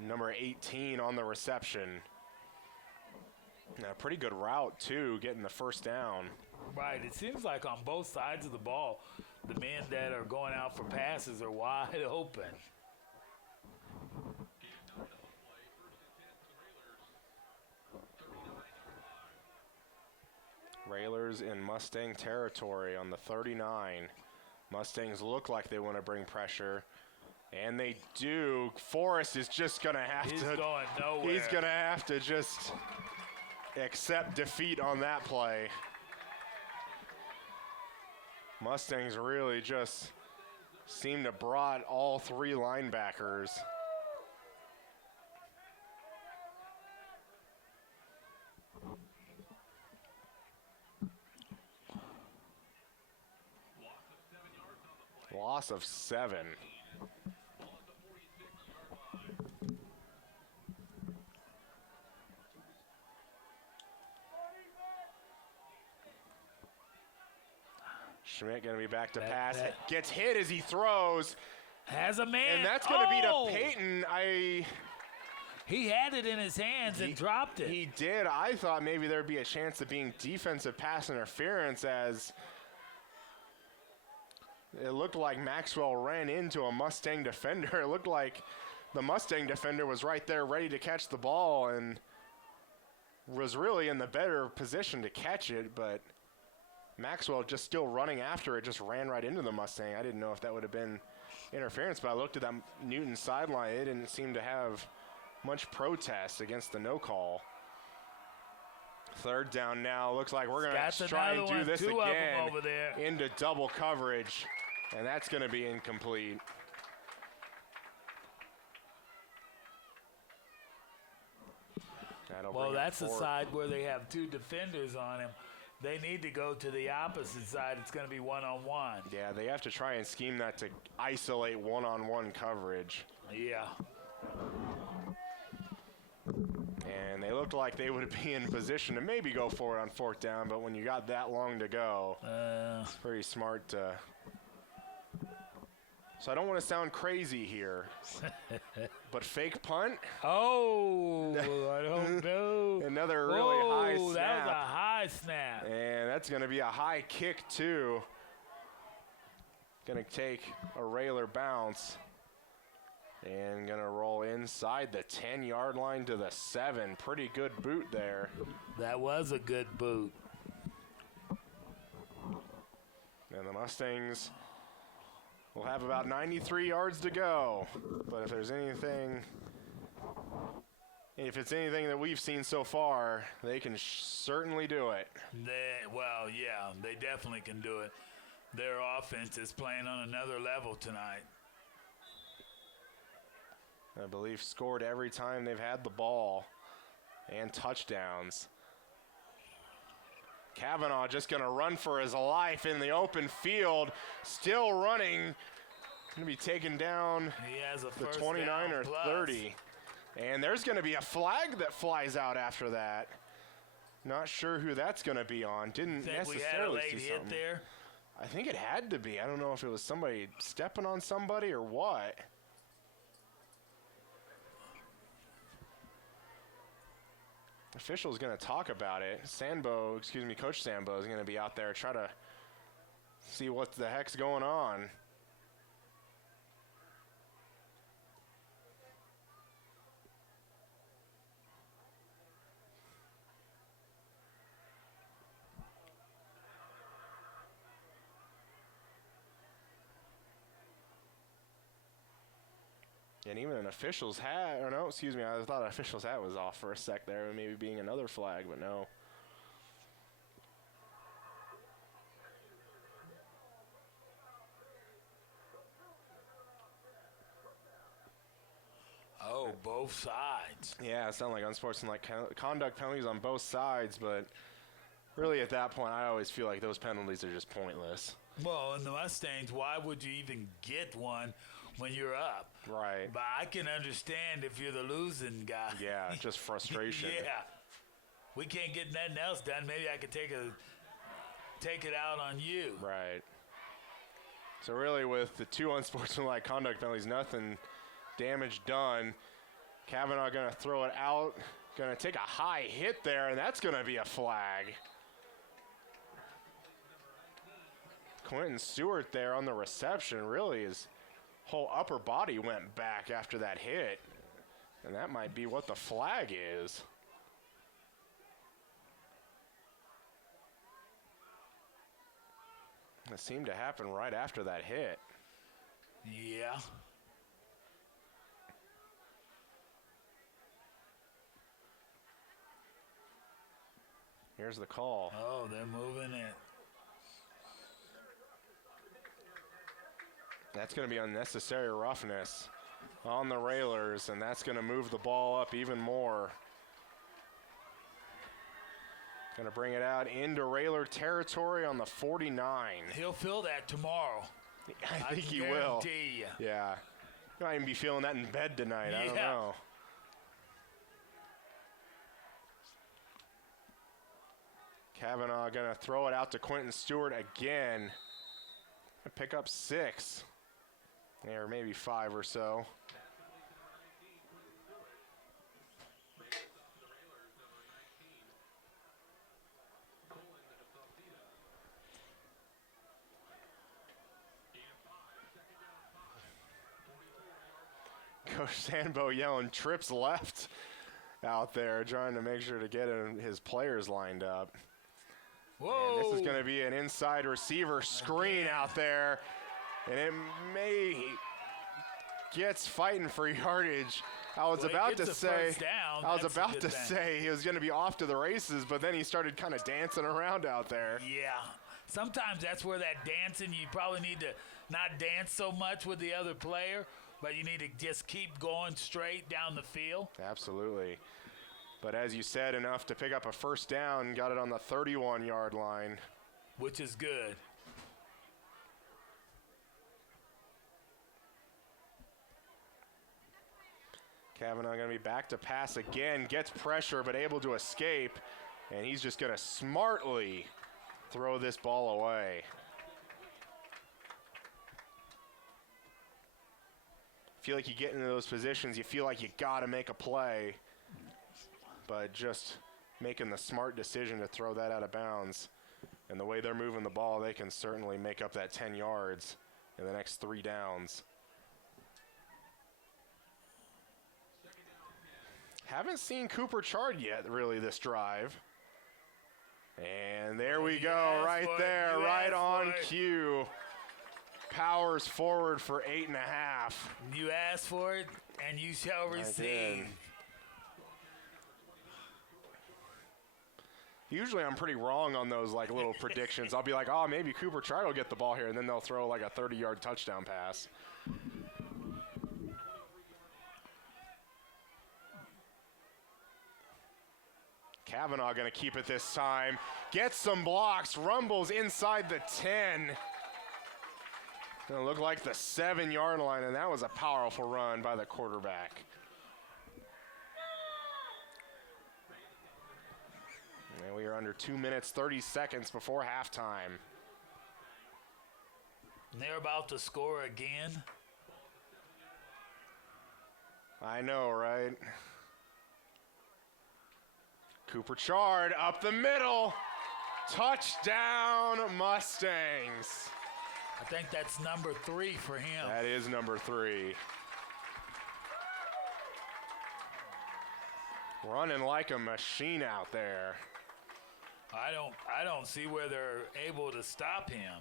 number 18 on the reception. A pretty good route too, getting the first down. Right, it seems like on both sides of the ball, the men that are going out for passes are wide open. Railers in Mustang territory on the 39. Mustangs look like they want to bring pressure, and they do. Forrest is just going to have He's to. going nowhere. He's going to have to just accept defeat on that play. Mustangs really just seem to brought all 3 linebackers. Loss of 7. Schmidt going to be back to pass. Gets hit as he throws. Has a man. And that's going to be to Peyton. He had it in his hands and dropped it. He did. I thought maybe there'd be a chance of being defensive pass interference, as it looked like Maxwell ran into a Mustang defender. It looked like the Mustang defender was right there ready to catch the ball and was really in the better position to catch it, but Maxwell just still running after it, just ran right into the Mustang. I didn't know if that would have been interference, but I looked at that Newton sideline. It didn't seem to have much protest against the no call. Third down now. Looks like we're going to try and do this again over there into double coverage, and that's going to be incomplete. Well, that's the side where they have 2 defenders on him. They need to go to the opposite side. It's going to be one-on-one. Yeah, they have to try and scheme that to isolate one-on-one coverage. Yeah. And they looked like they would be in position to maybe go for it on 4th down, but when you got that long to go, it's pretty smart to. So I don't want to sound crazy here, but fake punt? Oh, I don't know. Another really high snap. That was a high snap. And that's going to be a high kick, too. Going to take a Railer bounce. And going to roll inside the 10-yard line to the 7. Pretty good boot there. That was a good boot. And the Mustangs will have about 93 yards to go. But if there's anything, if it's anything that we've seen so far, they can certainly do it. Well, yeah, they definitely can do it. their offense is playing on another level tonight. I believe scored every time they've had the ball and touchdowns. Kavanaugh just going to run for his life in the open field, still running. Going to be taken down He has a the first 29 down or plus. 30. And there's going to be a flag that flies out after that. Not sure who that's going to be on. Didn't Think we had a necessarily late see hit something. there? I think it had to be. I don't know if it was somebody stepping on somebody or what. Official's going to talk about it. Coach Sambo is going to be out there try to see what the heck's going on. And even an official's hat, or no, excuse me, I thought an official's hat was off for a sec there, maybe being another flag, but no. Oh, both sides. Yeah, it sounded like unsportsmanlike conduct penalties on both sides, but really at that point, I always feel like those penalties are just pointless. Well, in the Mustangs, why would you even get one when you're up? Right. But I can understand if you're the losing guy. Yeah, just frustration. Yeah. We can't get nothing else done. Maybe I could take it out on you. Right. So really with the two unsportsmanlike conduct penalties, nothing damage done. Kavanaugh going to throw it out, going to take a high hit there, and that's going to be a flag. Quentin Stewart there on the reception, really his whole upper body went back after that hit. And that might be what the flag is. It seemed to happen right after that hit. Yeah. Here's the call. Oh, they're moving it. That's going to be unnecessary roughness on the railers, and that's going to move the ball up even more. Going to bring it out into railer territory on the 49. He'll feel that tomorrow. I think he will. Guarantee you. Yeah. He might even be feeling that in bed tonight. I don't Yeah. know. Kavanaugh going to throw it out to Quentin Stewart again. Pick up 6. Or maybe 5 or so. Coach Sambo yelling trips left out there, trying to make sure to get his players lined up. Whoa. And this is going to be an inside receiver screen out there, and it may gets fighting for yardage. I was about to say, he was going to be off to the races, but then he started kind of dancing around out there. Yeah. Sometimes that's where that dancing, you probably need to not dance so much with the other player, but you need to just keep going straight down the field. Absolutely. But as you said, enough to pick up a first down, got it on the 31-yard line. Which is good. Kavanaugh going to be back to pass again, gets pressure but able to escape, and he's just going to smartly throw this ball away. Feel like you get into those positions, you feel like you got to make a play, but just making the smart decision to throw that out of bounds. And the way they're moving the ball, they can certainly make up that 10 yards in the next 3 downs. Haven't seen Cooper Chard yet, really, this drive. And there we go, right there, right on cue. Powers forward for 8.5. You asked for it, and you shall receive. Usually I'm pretty wrong on those like little predictions. I'll be like, oh, maybe Cooper Chard will get the ball here, and then they'll throw like a 30-yard touchdown pass. Kavanaugh going to keep it this time. Gets some blocks, rumbles inside the 10. Going to look like the 7-yard line, and that was a powerful run by the quarterback. And we are under 2 minutes, 30 seconds before halftime. And they're about to score again. I know, right? Cooper Chard up the middle. Touchdown, Mustangs. I think that's number 3 for him. That is number 3. Running like a machine out there. I don't see where they're able to stop him.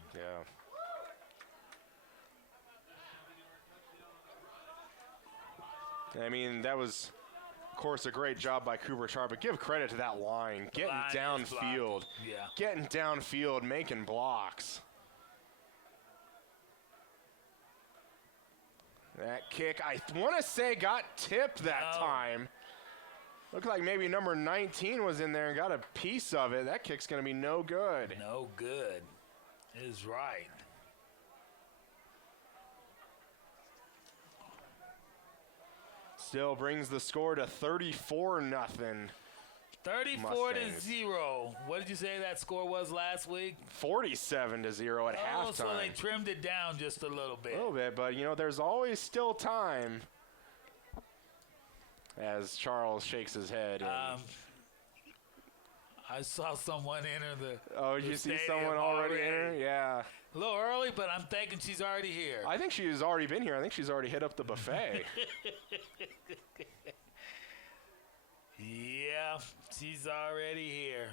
Yeah. I mean, that was, of course, a great job by Cooper Chard, but give credit to that line. Getting downfield. Yeah. Getting downfield, making blocks. That kick, I want to say, got tipped that time. Looked like maybe number 19 was in there and got a piece of it. That kick's going to be no good. No good is right. Still brings the score to 34-0. 34-0. What did you say that score was last week? 47-0 at halftime. So they trimmed it down just a little bit. A little bit, but, you know, there's always still time. As Charles shakes his head. I saw someone enter the Oh, did you see someone already enter? Yeah. A little early, but I'm thinking she's already here. I think she's already been here. I think she's already hit up the buffet. Yeah, she's already here.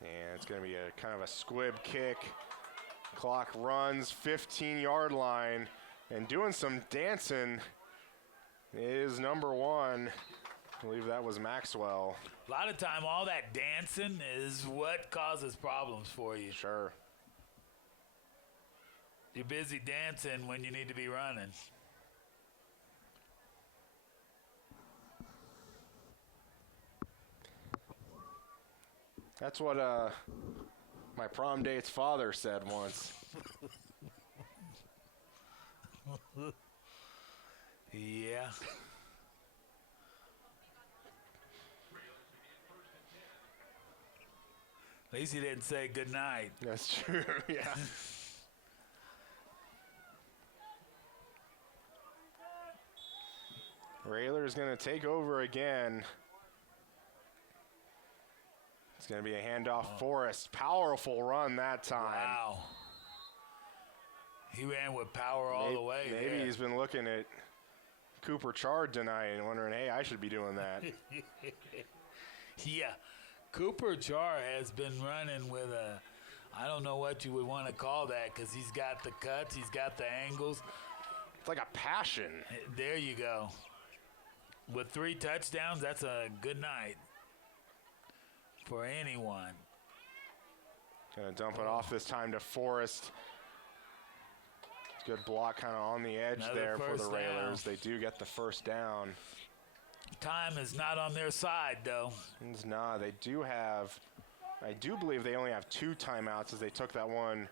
And it's going to be a kind of a squib kick. Clock runs 15-yard line. And doing some dancing is number 1. I believe that was Maxwell. A lot of time, all that dancing is what causes problems for you. Sure. You're busy dancing when you need to be running. That's what my prom date's father said once. Yeah. At least he didn't say good night. That's true, yeah. Rayler's going to take over again. It's going to be a handoff. Forrest. Powerful run that time. Wow. He ran with power all the way. Maybe he's been looking at Cooper Chard tonight and wondering, hey, I should be doing that. Yeah. Cooper Chard has been running with I don't know what you would want to call that, because he's got the cuts, he's got the angles. It's like a passion. There you go. With 3 touchdowns, that's a good night for anyone. Gonna dump it off this time to Forrest. Good block kind of on the edge there for the Railers. They do get the first down. Time is not on their side, though. It's not. They do have, I do believe they only have 2 timeouts, as they took that one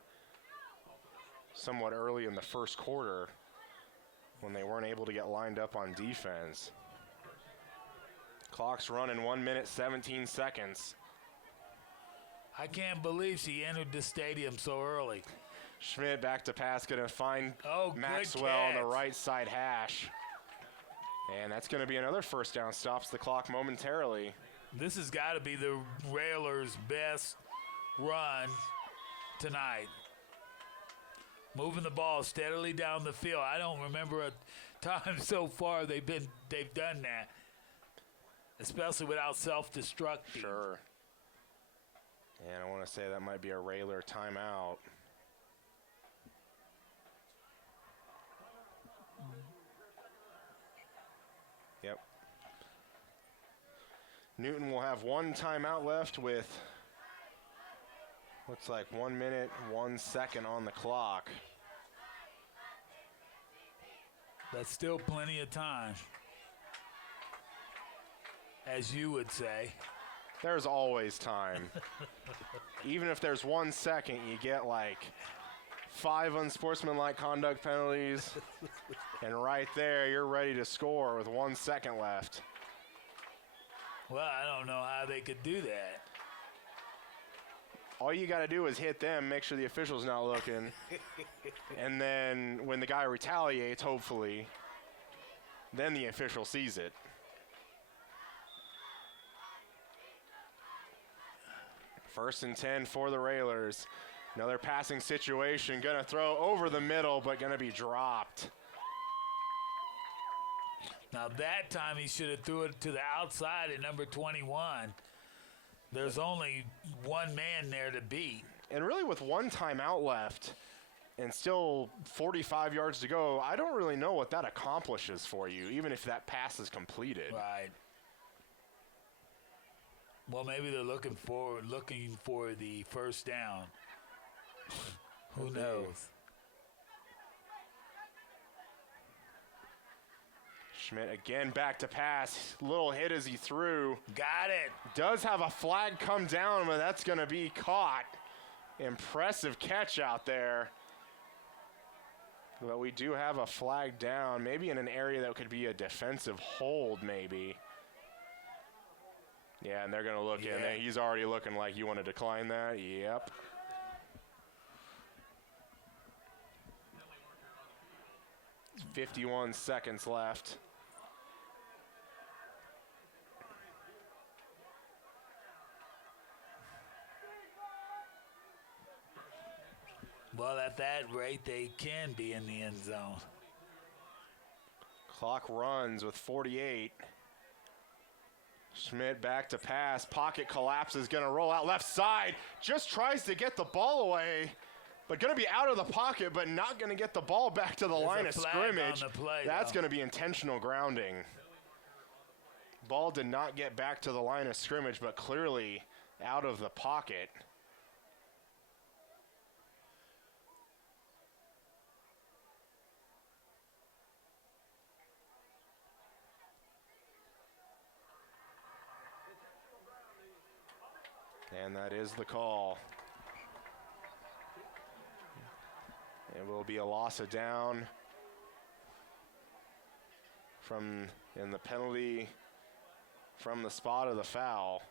somewhat early in the first quarter when they weren't able to get lined up on defense. Clock's running 1 minute, 17 seconds. I can't believe she entered the stadium so early. Schmidt back to pass, going to find Maxwell on the right side hash. And that's going to be another first down. Stops the clock momentarily. This has got to be the Railers' best run tonight. Moving the ball steadily down the field. I don't remember a time so far they've done that. especially without self-destructing. Sure. And I want to say that might be a Railer timeout. Yep. Newton will have one timeout left with, looks like 1 minute, 1 second on the clock. That's still plenty of time, as you would say. There's always time. Even if there's 1 second, you get like 5 unsportsmanlike conduct penalties, and right there, you're ready to score with 1 second left. Well, I don't know how they could do that. All you got to do is hit them, make sure the official's not looking, and then when the guy retaliates, hopefully, then the official sees it. First and 10 for the Railers. Another passing situation, gonna throw over the middle, but gonna be dropped. Now that time he should have threw it to the outside at number 21. There's only one man there to beat. And really with 1 timeout left and still 45 yards to go, I don't really know what that accomplishes for you, even if that pass is completed. Right. Well, maybe they're looking for the first down. Who knows? Schmidt again back to pass. Little hit as he threw. Got it. Does have a flag come down, but that's going to be caught. Impressive catch out there. But we do have a flag down, maybe in an area that could be a defensive hold, maybe. Yeah, and they're going to look in there. He's already looking like, you want to decline that? Yep. It's 51 seconds left. Well, at that rate, they can be in the end zone. Clock runs with 48. Schmidt back to pass. Pocket collapses, going to roll out left side. Just tries to get the ball away, but going to be out of the pocket, but not going to get the ball back to the line of scrimmage. That's going to be intentional grounding. Ball did not get back to the line of scrimmage, but clearly out of the pocket. And that is the call. It will be a loss of down in the penalty from the spot of the foul.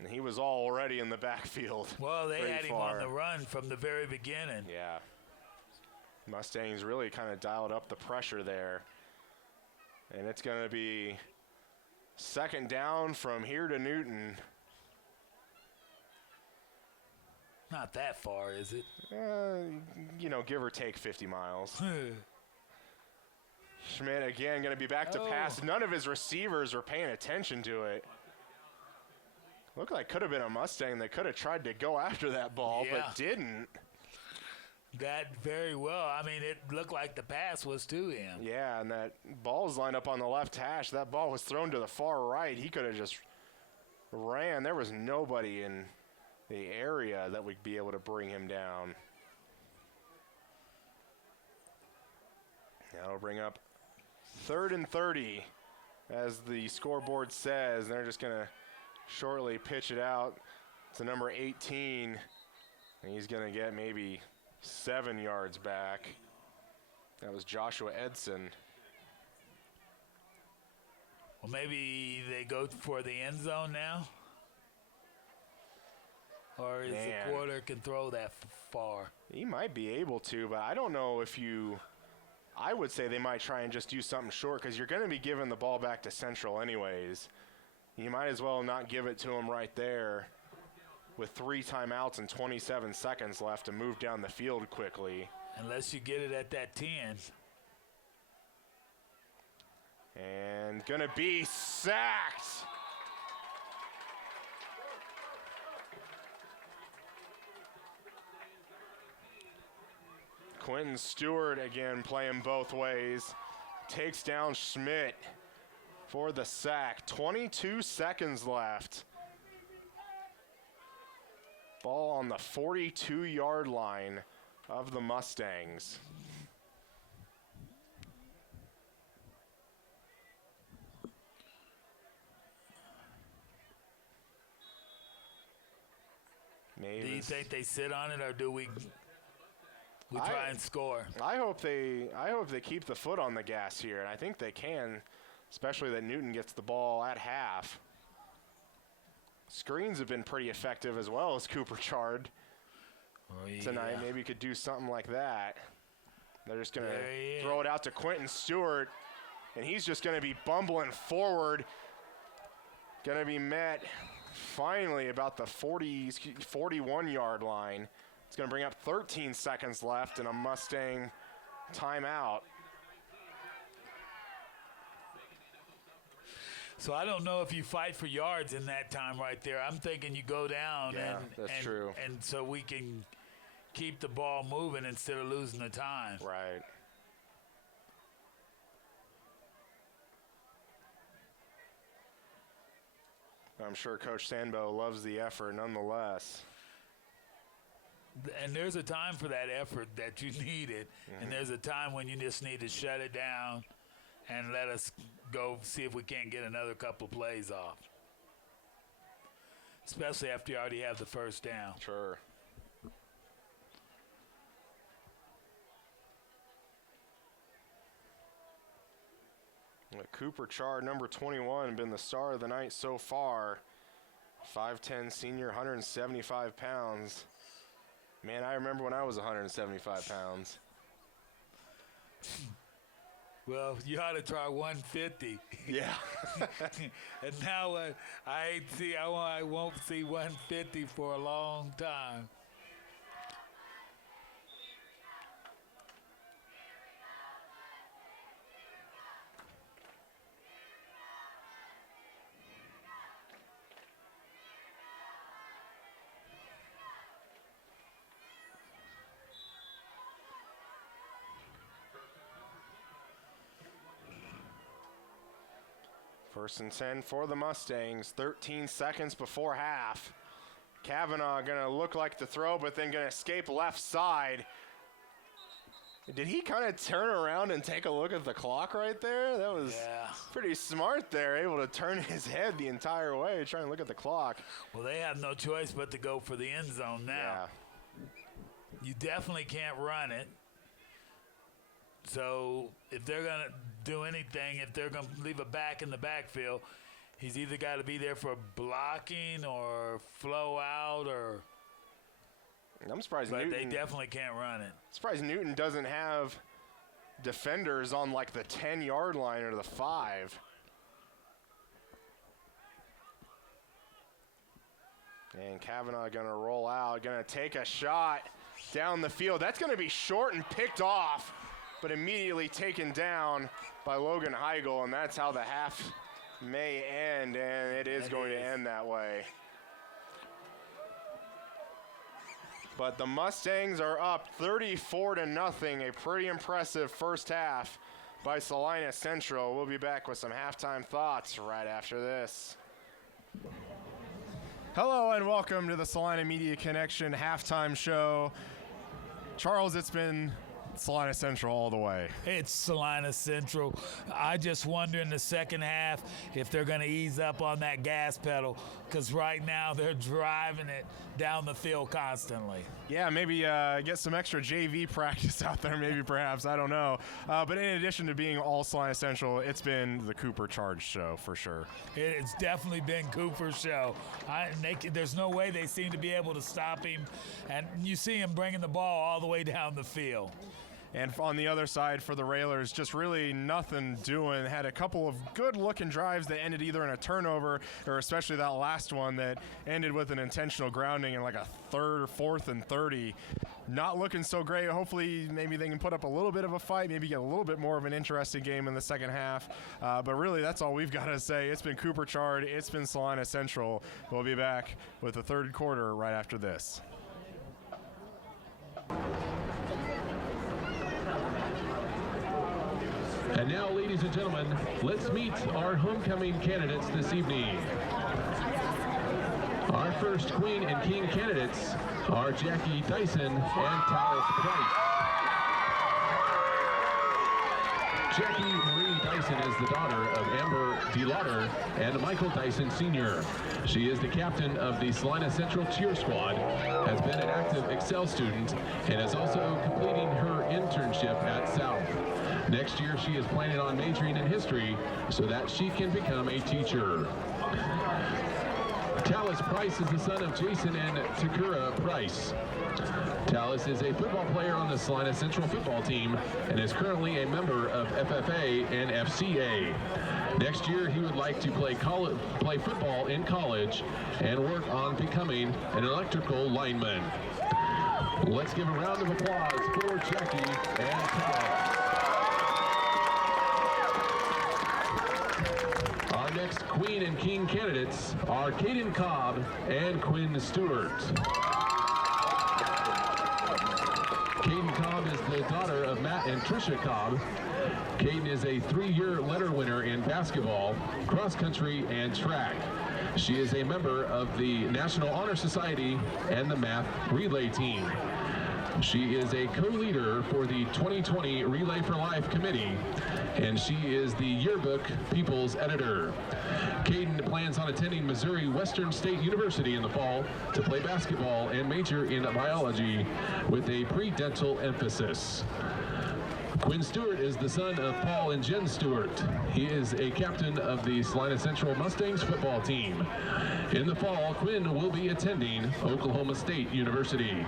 And he was already in the backfield. Well, they had him on the run from the very beginning. Yeah. Mustangs really kind of dialed up the pressure there. And it's going to be second down from here to Newton. Not that far, is it? Give or take 50 miles. Schmidt again going to be back to pass. None of his receivers were paying attention to it. Looked like could have been a Mustang that could have tried to go after that ball, but didn't. That very well. I mean, it looked like the pass was to him. Yeah, and that ball was lined up on the left hash. That ball was thrown to the far right. He could have just ran. There was nobody in the area that would be able to bring him down. That'll bring up 3rd and 30, as the scoreboard says. They're just going to shortly pitch it out to number 18, and he's going to get maybe 7 yards back. That was Joshua Edson. Well, maybe they go for the end zone now? Or is the quarter can throw that far? He might be able to, but I don't know if I would say they might try and just do something short, because you're going to be giving the ball back to Central anyways. You might as well not give it to him right there with 3 timeouts and 27 seconds left to move down the field quickly. Unless you get it at that 10. And gonna be sacked. Quentin Stewart again playing both ways. Takes down Schmidt for the sack. 22 seconds left. Ball on the 42-yard line of the Mustangs. Do you think they sit on it, or do we try and score? I hope they keep the foot on the gas here, and I think they can, especially that Newton gets the ball at half. Screens have been pretty effective as well as Cooper Chard tonight. Maybe could do something like that. They're just going to throw it out to Quentin Stewart, and he's just going to be bumbling forward. Going to be met finally about the 41-yard line. It's going to bring up 13 seconds left and a Mustang timeout. So I don't know if you fight for yards in that time right there. I'm thinking you go down. Yeah, that's true. And so we can keep the ball moving instead of losing the time. Right. I'm sure Coach Sandbo loves the effort nonetheless. And there's a time for that effort that you need it, and there's a time when you just need to shut it down and let us go see if we can't get another couple plays off, especially after you already have the first down. Sure. Cooper Chard, number 21, been the star of the night so far. 5'10 senior, 175 pounds. Man, I remember when I was 175 pounds. Well, you ought to try 150. Yeah. And now I won't see 150 for a long time. First and 10 for the Mustangs, 13 seconds before half. Kavanaugh gonna look like the throw, but then gonna escape left side. Did he kind of turn around and take a look at the clock right there? That was pretty smart there, able to turn his head the entire way, trying to look at the clock. Well, they have no choice but to go for the end zone now. Yeah. You definitely can't run it. So if they're going to do anything, if they're going to leave a back in the backfield, he's either got to be there for blocking or flow out or – I'm surprised but Newton. They definitely can't run it. Surprised Newton doesn't have defenders on like the 10-yard line or the 5. And Kavanaugh going to roll out, going to take a shot down the field. That's going to be short and picked off, but immediately taken down by Logan Heigl, and that's how the half may end, and it is going to end that way. But the Mustangs are up 34-0, a pretty impressive first half by Salina Central. We'll be back with some halftime thoughts right after this. Hello and welcome to the Salina Media Connection halftime show. Charles, it's been Salina Central all the way. It's Salina Central. I just wonder in the second half if they're going to ease up on that gas pedal, because right now they're driving it down the field constantly. Yeah, maybe get some extra JV practice out there, maybe perhaps. I don't know. But in addition to being all Salina Central, it's been the Cooper Charge show for sure. It's definitely been Cooper's show. There's no way they seem to be able to stop him. And you see him bringing the ball all the way down the field. And on the other side for the Railers, just really nothing doing. Had a couple of good-looking drives that ended either in a turnover or especially that last one that ended with an intentional grounding in like a 4th and 30. not looking so great. Hopefully, maybe they can put up a little bit of a fight, maybe get a little bit more of an interesting game in the second half. But really, that's all we've got to say. It's been Cooper Chard. It's been Salina Central. We'll be back with the third quarter right after this. And now, ladies and gentlemen, let's meet our homecoming candidates this evening. Our first Queen and King candidates are Jackie Dyson and Talis Price. Jackie Marie Dyson is the daughter of Amber DeLauder and Michael Dyson Sr. She is the captain of the Salina Central Cheer Squad, has been an active Excel student, and is also completing her internship at South. Next year, she is planning on majoring in history so that she can become a teacher. Talis Price is the son of Jason and Takura Price. Talis is a football player on the Salina Central football team and is currently a member of FFA and FCA. Next year, he would like to play football in college and work on becoming an electrical lineman. Let's give a round of applause for Jackie and Talis. Our next Queen and King candidates are Caden Cobb and Quinn Stewart. Caden Cobb is the daughter of Matt and Trisha Cobb. Caden is a 3-year letter winner in basketball, cross country, and track. She is a member of the National Honor Society and the Math Relay Team. She is a co-leader for the 2020 Relay for Life Committee, and she is the yearbook People's Editor. Caden plans on attending Missouri Western State University in the fall to play basketball and major in biology with a pre-dental emphasis. Quinn Stewart is the son of Paul and Jen Stewart. He is a captain of the Salina Central Mustangs football team. In the fall, Quinn will be attending Oklahoma State University.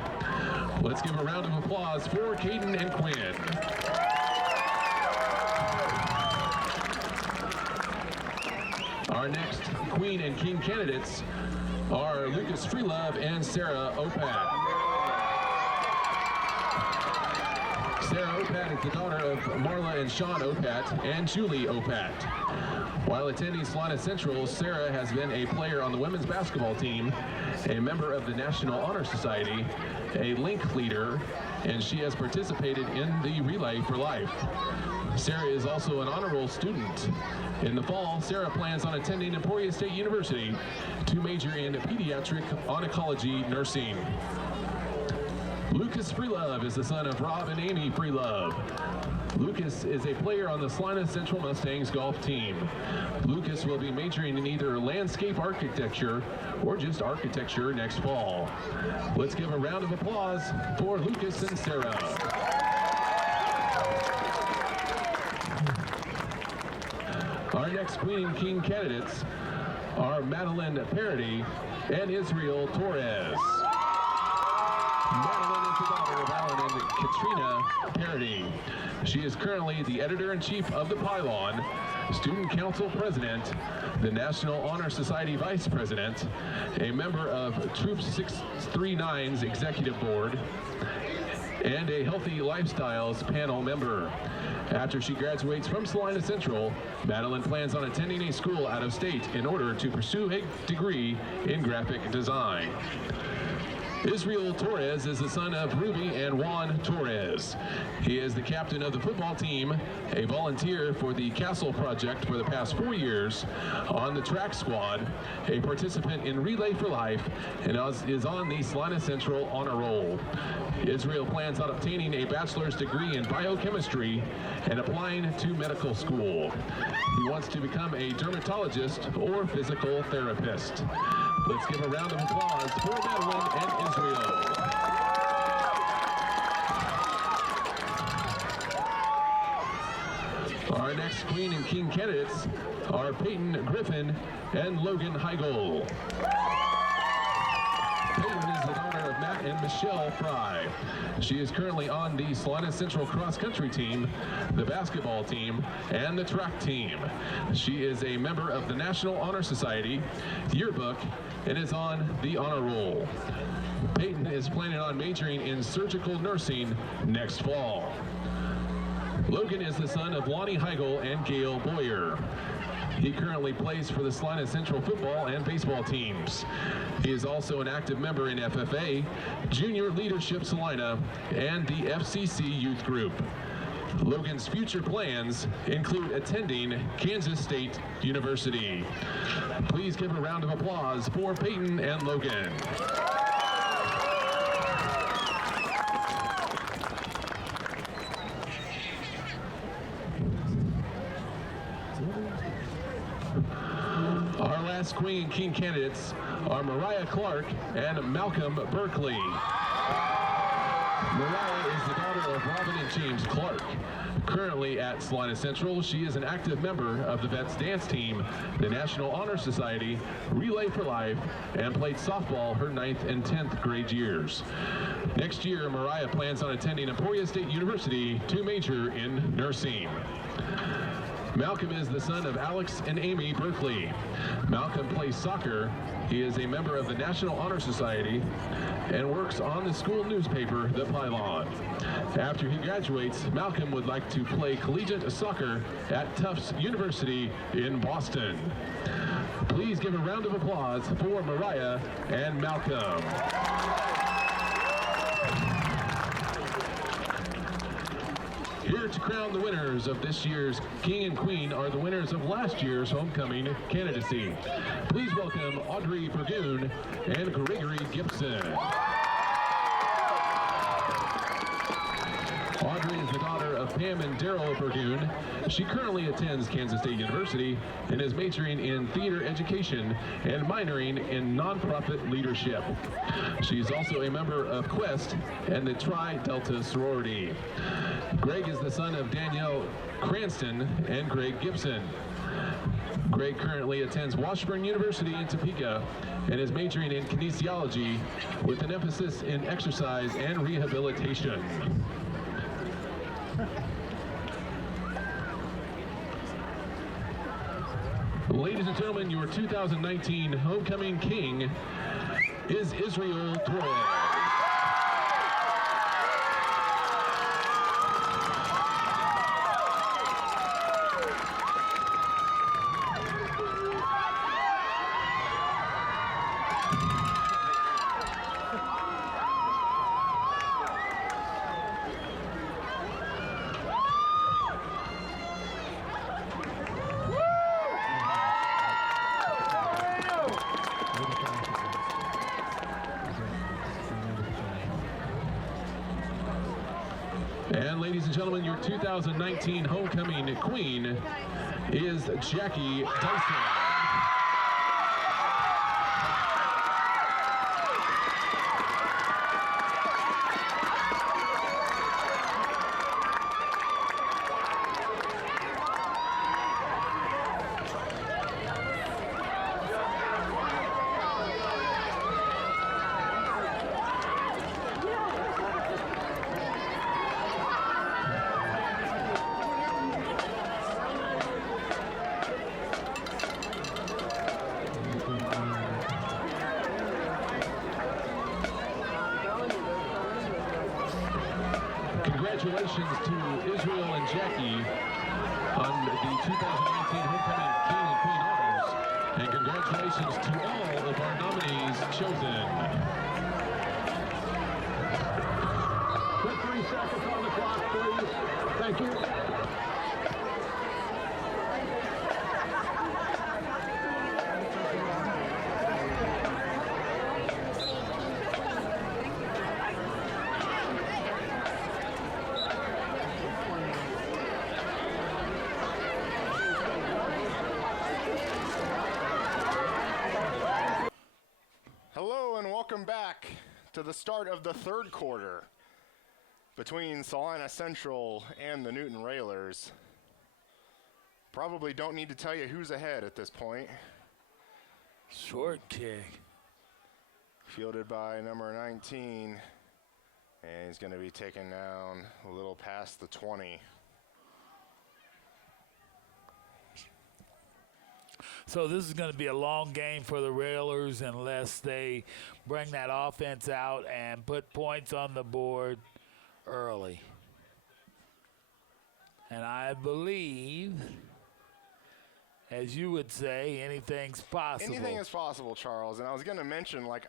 Let's give a round of applause for Caden and Quinn. Our next Queen and King candidates are Lucas Freelove and Sarah Opat. Sarah Opat is the daughter of Marla and Sean Opat and Julie Opat. While attending Salina Central, Sarah has been a player on the women's basketball team, a member of the National Honor Society, a link leader, and she has participated in the Relay for Life. Sarah is also an honor roll student. In the fall, Sarah plans on attending Emporia State University to major in pediatric oncology nursing. Lucas Freelove is the son of Rob and Amy Freelove. Lucas is a player on the Salina Central Mustangs golf team. Lucas will be majoring in either landscape architecture or just architecture next fall. Let's give a round of applause for Lucas and Sarah. Our next Queen and King candidates are Madeline Parody and Israel Torres. Madeline is the daughter of Alan and Katrina Parody. She is currently the editor-in-chief of the Pylon, student council president, the National Honor Society vice president, a member of Troop 639's executive board, and a Healthy Lifestyles panel member. After she graduates from Salina Central, Madeline plans on attending a school out of state in order to pursue a degree in graphic design. Israel Torres is the son of Ruby and Juan Torres. He is the captain of the football team, a volunteer for the Castle Project for the past 4 years, on the track squad, a participant in Relay for Life, and is on the Salina Central honor roll. Israel plans on obtaining a bachelor's degree in biochemistry and applying to medical school. He wants to become a dermatologist or physical therapist. Let's give a round of applause for Madeline and Israel. Our next Queen and King candidates are Peyton Griffin and Logan Heigl. Peyton is the daughter of Matt and Michelle Fry. She is currently on the Salina Central cross country team, the basketball team, and the track team. She is a member of the National Honor Society yearbook and is on the honor roll. Peyton is planning on majoring in surgical nursing next fall. Logan is the son of Lonnie Heigl and Gail Boyer. He currently plays for the Salina Central football and baseball teams. He is also an active member in FFA, Junior Leadership Salina, and the FCC Youth Group. Logan's future plans include attending Kansas State University. Please give a round of applause for Peyton and Logan. Our last Queen and King candidates are Mariah Clark and Malcolm Berkeley. Mariah is the daughter of Robin and James Clark. Currently at Salina Central, she is an active member of the Vets dance team, the National Honor Society, Relay for Life, and played softball her 9th and 10th grade years. Next year, Mariah plans on attending Emporia State University to major in nursing. Malcolm is the son of Alex and Amy Berkeley. Malcolm plays soccer. He is a member of the National Honor Society and works on the school newspaper, The Pylon. After he graduates, Malcolm would like to play collegiate soccer at Tufts University in Boston. Please give a round of applause for Mariah and Malcolm. Here to crown the winners of this year's King and Queen are the winners of last year's homecoming candidacy. Please welcome Audrey Burgoon and Gregory Gibson. Audrey is the daughter of Pam and Daryl Burgoon. She currently attends Kansas State University and is majoring in theater education and minoring in nonprofit leadership. She is also a member of Quest and the Tri Delta sorority. Greg is the son of Danielle Cranston and Greg Gibson. Greg currently attends Washburn University in Topeka and is majoring in kinesiology with an emphasis in exercise and rehabilitation. Ladies and gentlemen, your 2019 homecoming king is Israel Torres. And ladies and gentlemen, your 2019 homecoming queen is Jackie Dyson. Congratulations to Israel and Jackie on the 2019 Homecoming King and Queen honors, and congratulations to all of our nominees chosen. Put 3 seconds on the clock, please. Thank you. Welcome back to the start of the third quarter between Salina Central and the Newton Railers. Probably don't need to tell you who's ahead at this point. Short kick. Fielded by number 19. And he's going to be taken down a little past the 20. So this is going to be a long game for the Railers unless they bring that offense out and put points on the board early. And I believe, as you would say, anything's possible. Anything is possible, Charles. And I was going to mention, like,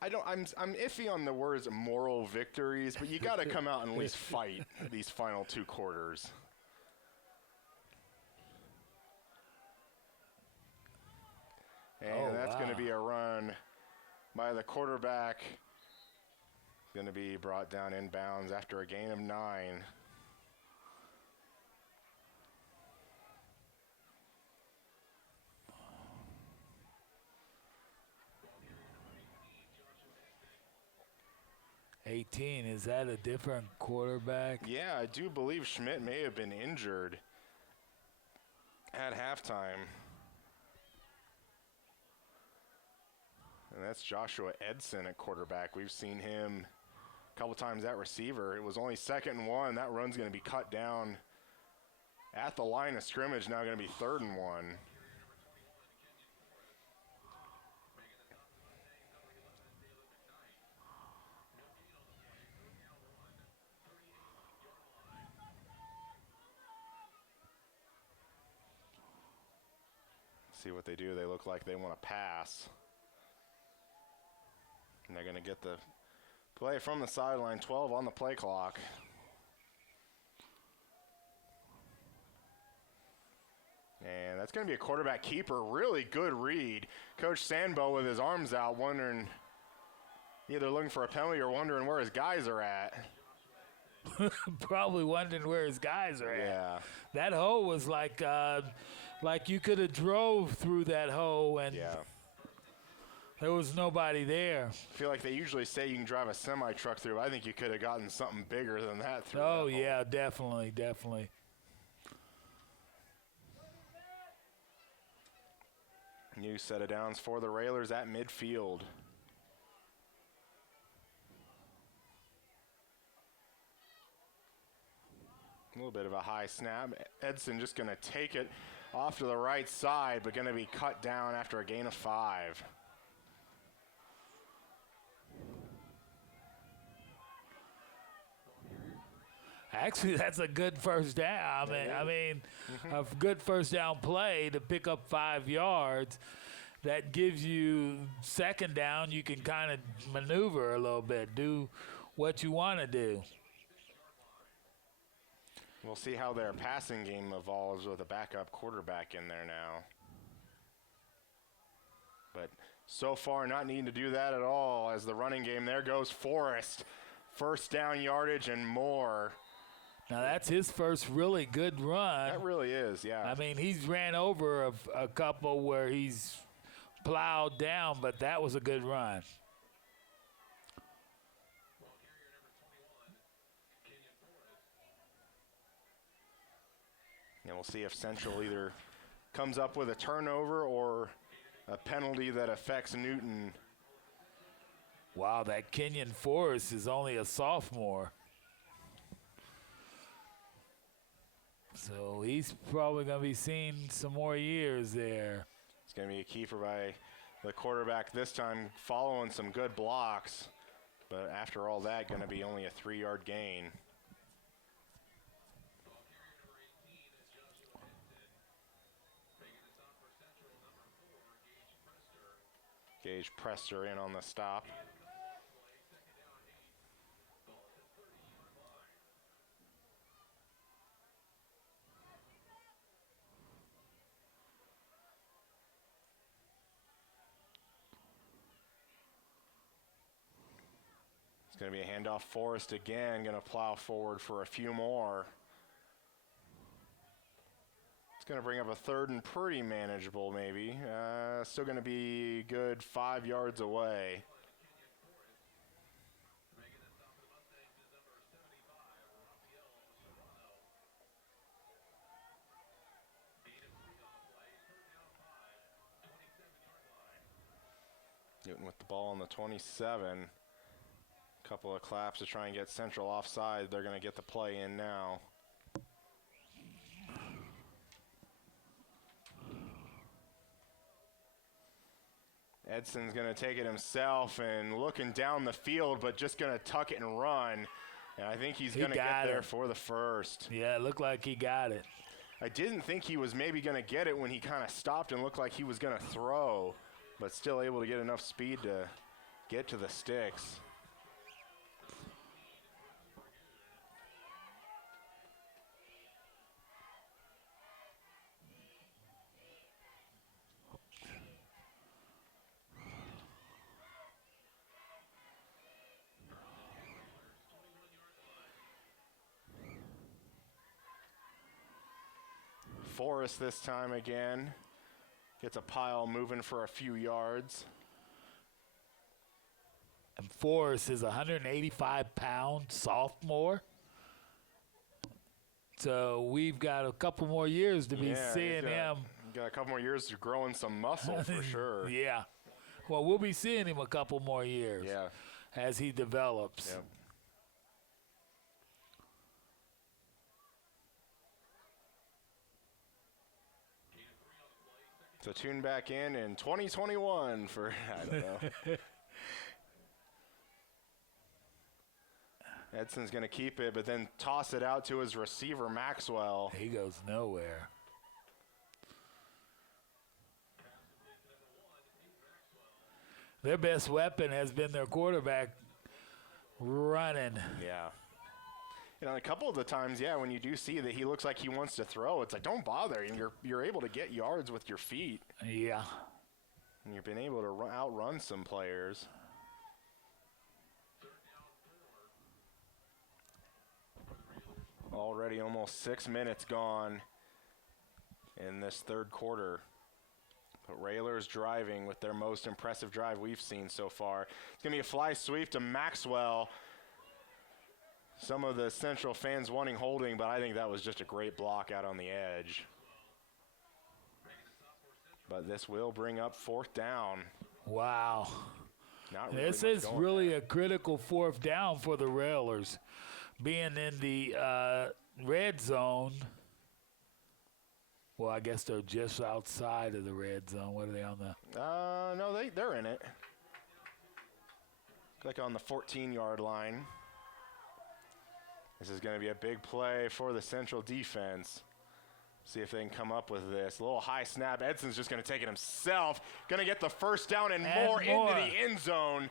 I'm iffy on the words moral victories, but you got to come out and at least fight these final 2 quarters. And that's going to be a run by the quarterback. Going to be brought down inbounds after a gain of 9. Is that a different quarterback? Yeah, I do believe Schmidt may have been injured at halftime. And that's Joshua Edson at quarterback. We've seen him a couple times at receiver. It was only 2nd and 1. That run's going to be cut down at the line of scrimmage. Now going to be 3rd and 1. See what they do. They look like they want to pass. And they're going to get the play from the sideline. 12 on the play clock. And that's going to be a quarterback keeper. Really good read. Coach Sandbo with his arms out, wondering, either looking for a penalty or wondering where his guys are at. Probably wondering where his guys are Yeah. at. That hole was like you could have drove through that hole and there was nobody there. I feel like they usually say you can drive a semi-truck through. I think you could have gotten something bigger than that through. Oh, that yeah, hole. definitely. New set of downs for the Railers at midfield. A little bit of a high snap. Edson just going to take it off to the right side, but going to be cut down after a gain of 5. Actually, that's a good first down. I mean, a good first down play to pick up 5 yards. That gives you 2nd down. You can kind of maneuver a little bit, do what you want to do. We'll see how their passing game evolves with a backup quarterback in there now. But so far, not needing to do that at all as the running game. There goes Forrest. 1st down yardage and more. Now, that's his first really good run. That really is, yeah. I mean, he's ran over a couple where he's plowed down, but that was a good run. And we'll see if Central either comes up with a turnover or a penalty that affects Newton. Wow, that Kenyon Forrest is only a sophomore. So he's probably going to be seeing some more years there. It's going to be a keeper by the quarterback this time, following some good blocks. But after all that, going to be only a 3-yard gain. Gage Presser in on the stop. It's going to be a handoff. Forrest again, going to plow forward for a few more. It's going to bring up a 3rd and pretty manageable, maybe. Still going to be good 5 yards away. Newton with the ball on the 27. Couple of claps to try and get Central offside. They're going to get the play in now. Edson's going to take it himself and looking down the field, but just going to tuck it and run. And I think he's going to get there for the first. Yeah, it looked like he got it. I didn't think he was maybe going to get it when he kind of stopped and looked like he was going to throw, but still able to get enough speed to get to the sticks. Forrest this time again. Gets a pile moving for a few yards. And Forrest is a 185-pound sophomore. So we've got a couple more years to be seeing him. Got a couple more years to growing some muscle for sure. Yeah. Well, we'll be seeing him a couple more years as he develops. Yep. So tune back in 2021 for, I don't know. Edson's going to keep it, but then toss it out to his receiver, Maxwell. He goes nowhere. Their best weapon has been their quarterback running. Yeah. You know, a couple of the times, when you do see that he looks like he wants to throw, it's like, don't bother. And you're able to get yards with your feet. Yeah. And you've been able to outrun some players. Already almost 6 minutes gone in this third quarter. But Raylor's driving with their most impressive drive we've seen so far. It's going to be a fly sweep to Maxwell. Some of the Central fans wanting holding, but I think that was just a great block out on the edge. But this will bring up fourth down. Wow. Not really this is really a critical fourth down for the Railers. Being in the red zone. Well, I guess they're just outside of the red zone. What are they on the? No, they're in it. Like on the 14-yard line. This is going to be a big play for the Central defense. See if they can come up with this. A little high snap. Edson's just going to take it himself. Going to get the first down and more into the end zone.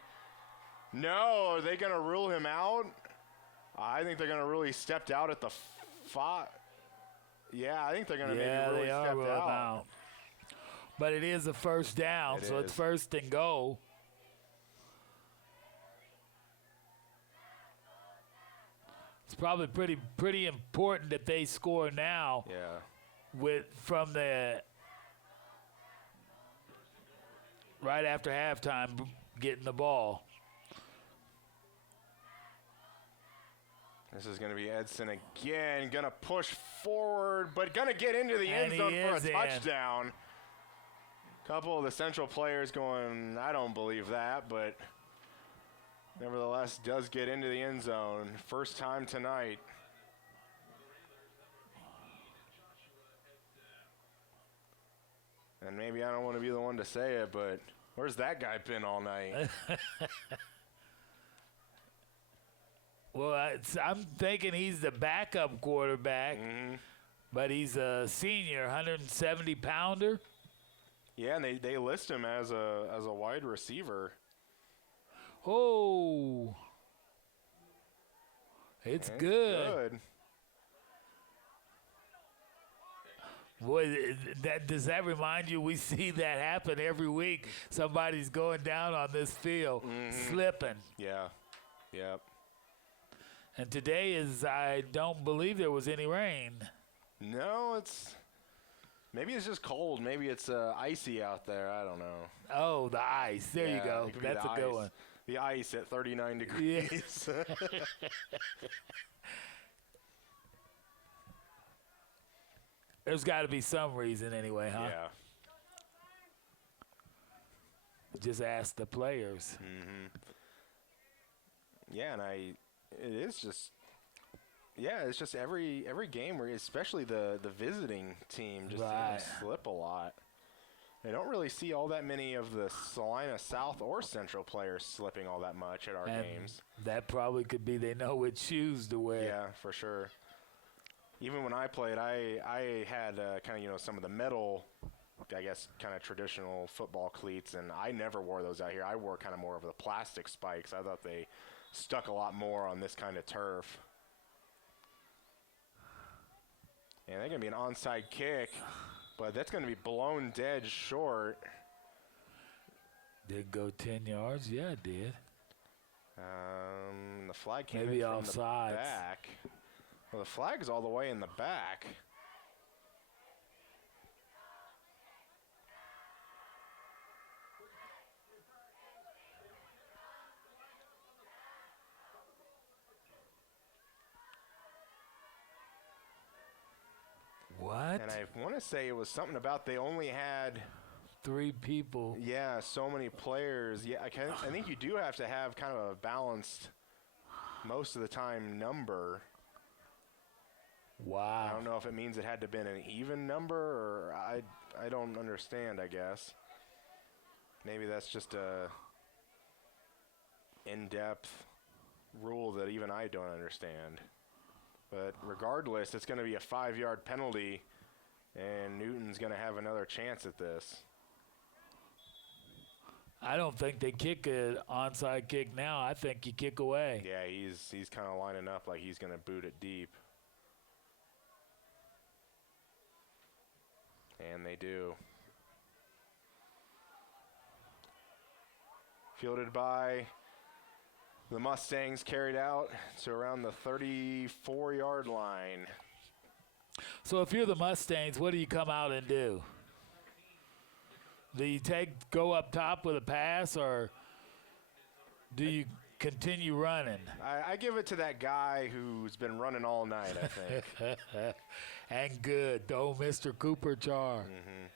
No, are they going to rule him out? I think they're going to really stepped out at the 5. Yeah, I think they're going to maybe really step out. But it is a first down, it's first and goal. It's probably pretty important that they score now. Yeah. From the right after halftime, getting the ball. This is going to be Edson again, going to push forward, but going to get into the end zone for a touchdown. Couple of the Central players going, I don't believe that, but nevertheless does get into the end zone. First time tonight. And maybe I don't want to be the one to say it, but where's that guy been all night? Well, I'm thinking he's the backup quarterback, but he's a senior, 170-pounder. Yeah, and they list him as a wide receiver. Oh, it's good. Boy, does that remind you? We see that happen every week. Somebody's going down on this field, slipping. Yeah, yep. And today I don't believe there was any rain. No, maybe it's just cold. Maybe it's icy out there. I don't know. Oh, the ice. There you go. That's a good one. The ice at 39 degrees. Yeah. There's got to be some reason anyway, huh? Yeah. just asked the players. Mm-hmm. Yeah, and it's just every game where, especially the visiting team, just seems to slip a lot. I don't really see all that many of the Salina South or Central players slipping all that much at our games. That probably could be they know which shoes to wear. Yeah, for sure. Even when I played, I had kind of, some of the metal, I guess, kind of traditional football cleats, and I never wore those out here. I wore kind of more of the plastic spikes. I thought they stuck a lot more on this kind of turf. And they're going to be an onside kick, but that's going to be blown dead short. Did go 10 yards? Yeah, it did. The flag came maybe in from offsides. The back. Well, the flag's all the way in the back. What? And I want to say it was something about they only had 3 people. Yeah, so many players. Yeah, I think you do have to have kind of a balanced, most of the time, number. Wow. I don't know if it means it had to have been an even number, or I don't understand, I guess. Maybe that's just a in-depth rule that even I don't understand. But regardless, it's going to be a 5-yard penalty, and Newton's going to have another chance at this. I don't think they kick an onside kick now. I think you kick away. Yeah, he's kind of lining up like he's going to boot it deep. And they do. Fielded by the Mustangs, carried out to around the 34-yard line. So if you're the Mustangs, what do you come out and do? Do you go up top with a pass, or do you continue running? I give it to that guy who's been running all night, I think. And good. Oh, Mr. Cooper Char. Mm-hmm.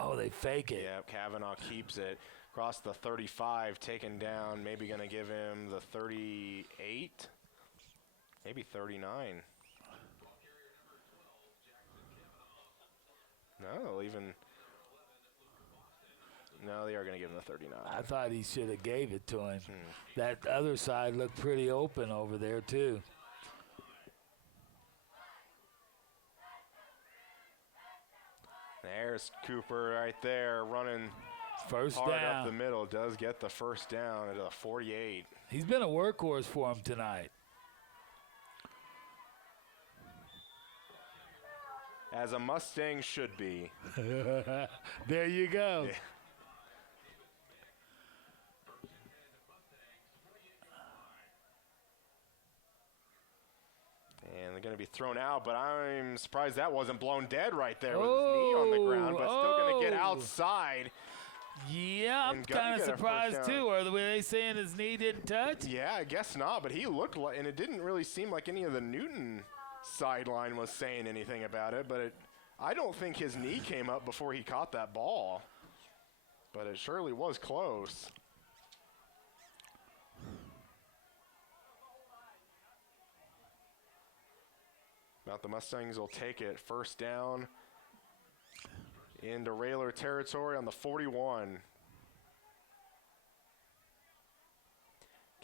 Oh, they fake it. Yeah, Kavanaugh keeps it. Across the 35, taken down. Maybe going to give him the 38, maybe 39. No, no, they are going to give him the 39. I thought he should have gave it to him. That other side looked pretty open over there, too. There's Cooper right there running first hard down up the middle. Does get the first down at a 48. He's been a workhorse for him tonight. As a Mustang should be. There you go. Yeah. And they're going to be thrown out, but I'm surprised that wasn't blown dead right there with his knee on the ground, but still going to get outside. Yeah, I'm kind of surprised too. Are they saying his knee didn't touch? Yeah, I guess not, but he looked like, and it didn't really seem like any of the Newton sideline was saying anything about it, but I don't think his knee came up before he caught that ball, but it surely was close. About the Mustangs will take it first down into Railer territory on the 41.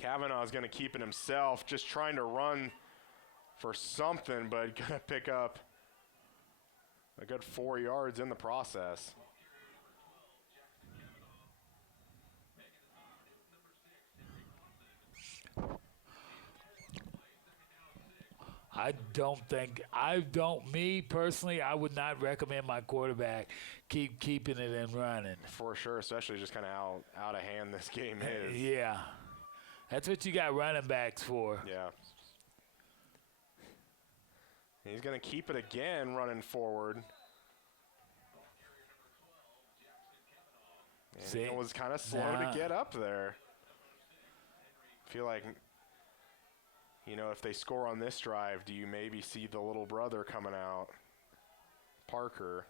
Kavanaugh's going to keep it himself, just trying to run for something, but going to pick up a good 4 yards in the process. Me personally, I would not recommend my quarterback keeping it and running. For sure, especially just kind of how out of hand this game is. Yeah. That's what you got running backs for. Yeah. He's going to keep it again running forward. And it was kind of slow to get up there. I feel like, you know, if they score on this drive, do you maybe see the little brother coming out, Parker?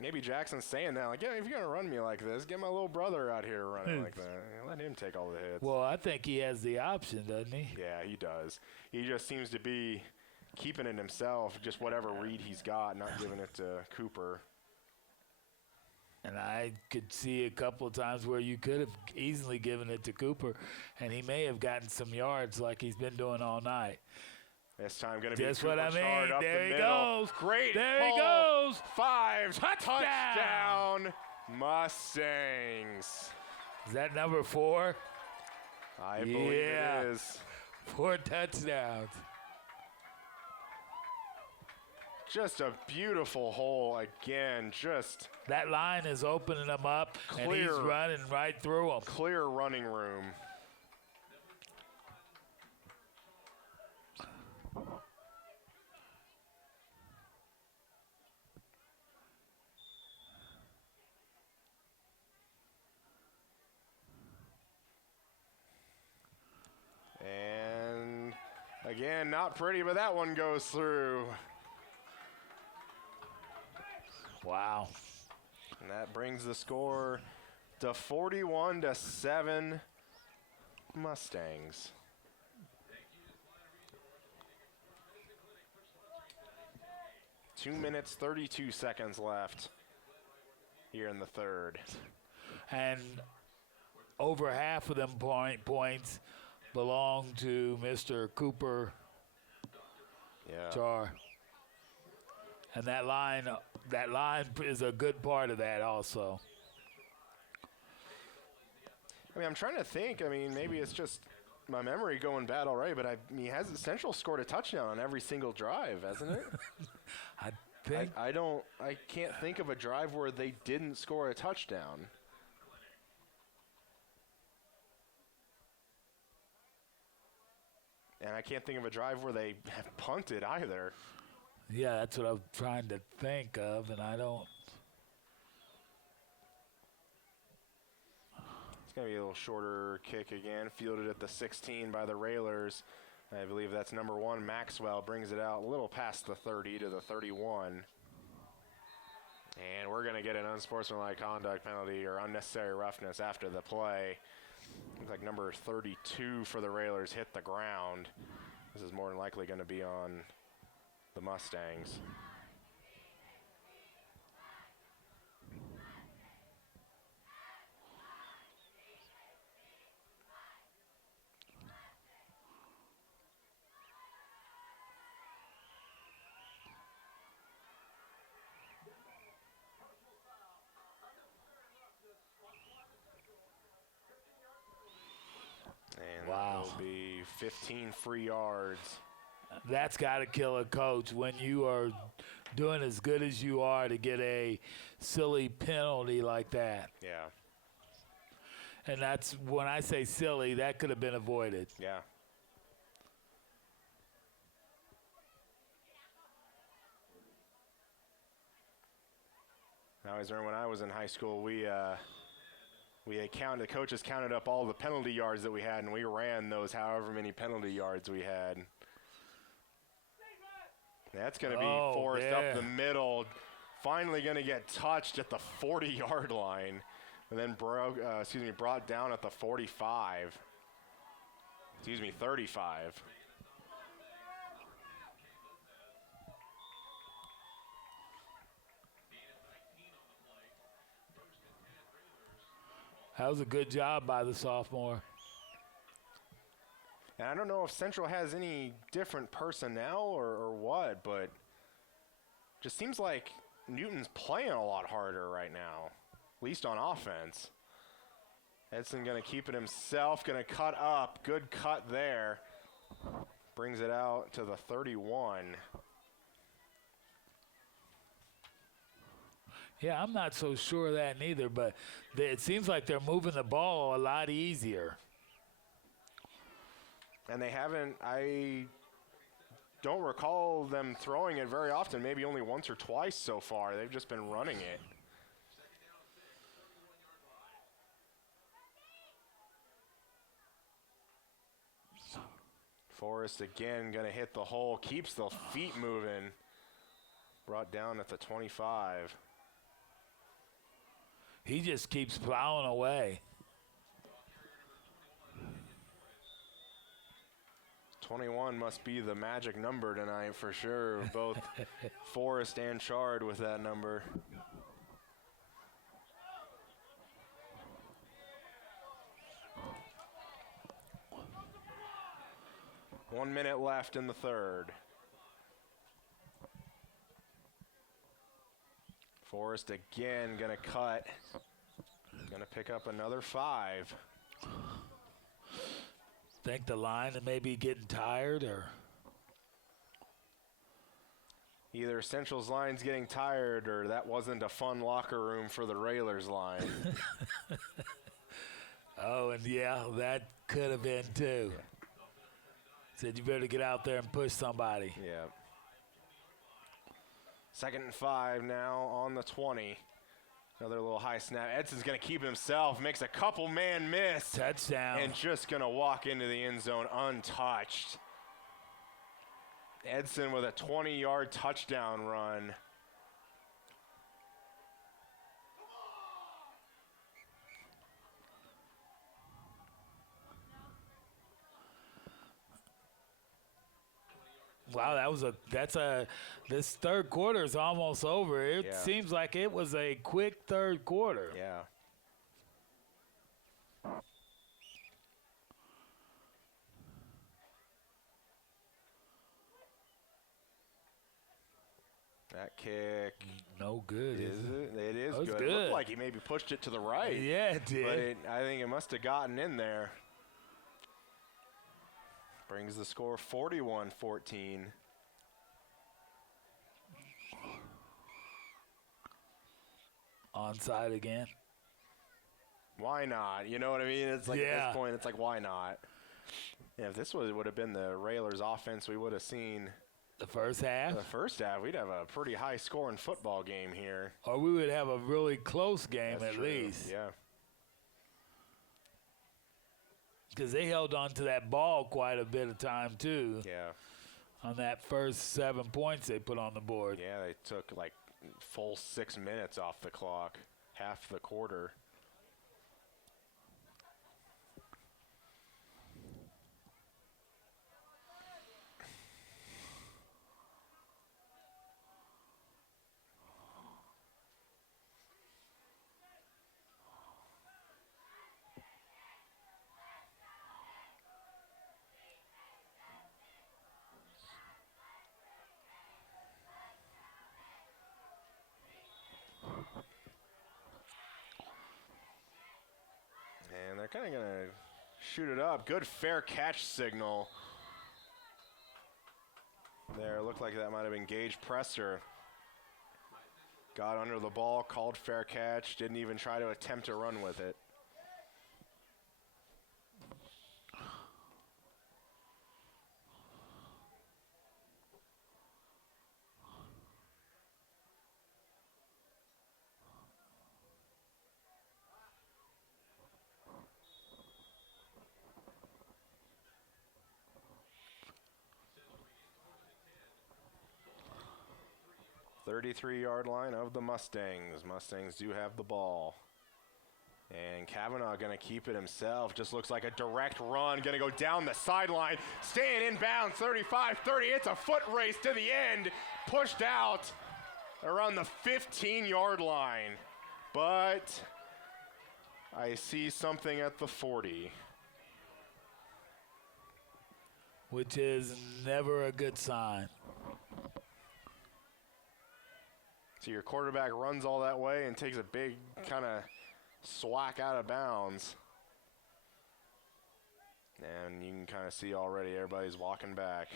Maybe Jackson's saying that, like, yeah, if you're going to run me like this, get my little brother out here running like that. Let him take all the hits. Well, I think he has the option, doesn't he? Yeah, he does. He just seems to be keeping it himself, just whatever read he's got, not giving it to Cooper. And I could see a couple of times where you could have easily given it to Cooper, and he may have gotten some yards like he's been doing all night. This time going to be Just what I mean. Up There the he middle. goes. Great. There he pull. goes. 5. Touchdown. Mustangs. Is that number 4? I believe it is. 4 touchdowns. Just a beautiful hole again. Just that line is opening him up, clear, and he's running right through him. Clear running room. And again, not pretty, but that one goes through. Wow. And that brings the score to 41-7 Mustangs. Two minutes, 32 seconds left here in the third. And over half of them points belong to Mr. Cooper Char. And that line is a good part of that also. I mean, I'm trying to think. I mean, maybe it's just my memory going bad already, but Central scored a touchdown on every single drive, hasn't it? I can't think of a drive where they didn't score a touchdown. And I can't think of a drive where they have punted either. Yeah, that's what I'm trying to think of, and I don't. It's going to be a little shorter kick again, fielded at the 16 by the Railers. I believe that's number 1, Maxwell, brings it out a little past the 30 to the 31. And we're going to get an unsportsmanlike conduct penalty or unnecessary roughness after the play. Looks like number 32 for the Railers hit the ground. This is more than likely going to be on the Mustangs. And that will be 15 free yards. That's got to kill a coach when you are doing as good as you are to get a silly penalty like that. Yeah. And that's when I say silly, that could have been avoided. Yeah. I always remember when I was in high school, the coaches counted up all the penalty yards that we had, and we ran those however many penalty yards we had. That's going to be forced up the middle. Finally going to get touched at the 40-yard line, and then brought down at the 45. 35. That was a good job by the sophomore. And I don't know if Central has any different personnel or what, but just seems like Newton's playing a lot harder right now, at least on offense. Edson going to keep it himself, going to cut up. Good cut there. Brings it out to the 31. Yeah, I'm not so sure of that neither, but it seems like they're moving the ball a lot easier. And I don't recall them throwing it very often, maybe only once or twice so far. They've just been running it. Forrest again going to hit the hole, keeps the feet moving. Brought down at the 25. He just keeps plowing away. 21 must be the magic number tonight for sure. Both Forrest and Chard with that number. One minute left in the third. Forrest again going to cut. Going to pick up another 5. Think the line may be getting tired, or either Central's line's getting tired or that wasn't a fun locker room for the Railers line. oh, and yeah, that could have been too. Yeah. Said you better get out there and push somebody. Yeah. 2nd and 5 now on the 20. Another little high snap. Edson's going to keep himself, makes a couple man miss. Touchdown. And just going to walk into the end zone untouched. Edson with a 20-yard touchdown run. Wow, this third quarter is almost over. It seems like it was a quick third quarter. Yeah. That kick. No good, is it? It is good. It looked like he maybe pushed it to the right. Yeah, it did. But I think it must have gotten in there. Brings the score 41-14. Onside again. Why not? You know what I mean? It's like at this point, it's like, why not? Yeah, if this would have been the Railers offense, we would have seen the first half. The first half, we'd have a pretty high-scoring football game here. Or we would have a really close game. That's at true. Least. Yeah. Because they held on to that ball quite a bit of time, too. Yeah. On that first 7 points they put on the board. Yeah, they took like full 6 minutes off the clock, half the quarter. And they're kind of going to shoot it up. Good fair catch signal. There, looked like that might have been Gage Presser. Got under the ball, called fair catch, didn't even try to attempt to run with it. .33-yard line of the Mustangs. Mustangs do have the ball. And Kavanaugh going to keep it himself. Just looks like a direct run. Going to go down the sideline. Staying inbound, 35-30. It's a foot race to the end. Pushed out around the 15-yard line. But I see something at the 40. Which is never a good sign. So your quarterback runs all that way and takes a big kind of swack out of bounds. And you can kind of see already everybody's walking back.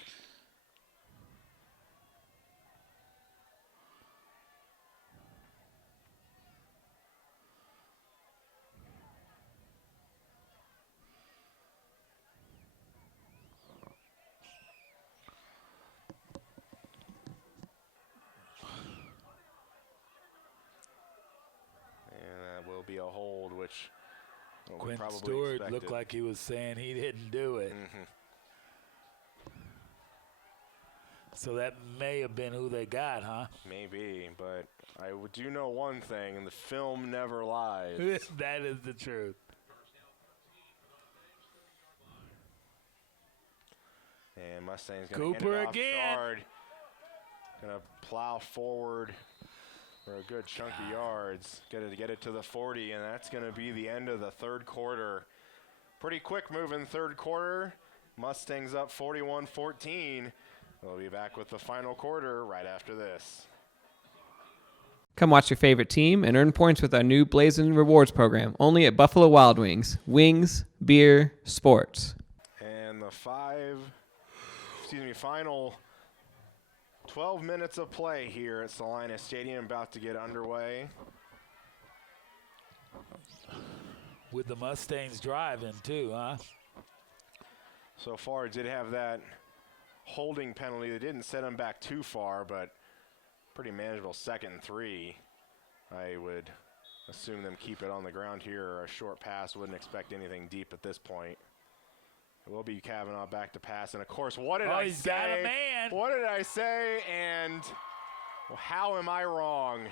Be a hold, which Quinn probably Stewart expected. looked like he was saying he didn't do it. So that may have been who they got, huh? Maybe, but I do know one thing, and the film never lies. That is the truth. And Mustang's going to Cooper hand it off again. Chard. Going to plow forward for a good chunk of yards. Get it to the 40, and that's going to be the end of the third quarter. Pretty quick move in third quarter. Mustangs up 41-14. We'll be back with the final quarter right after this. Come watch your favorite team and earn points with our new Blazing Rewards program, only at Buffalo Wild Wings. Wings, beer, sports. And the final 12 minutes of play here at Salina Stadium about to get underway. With the Mustangs driving too, huh? So far, did have that holding penalty that didn't set them back too far, but pretty manageable 2nd and 3. I would assume them keep it on the ground here, or a short pass. Wouldn't expect anything deep at this point. It will be Kavanaugh back to pass, and of course, what did I he's say? got a man. What did I say? And how am I wrong?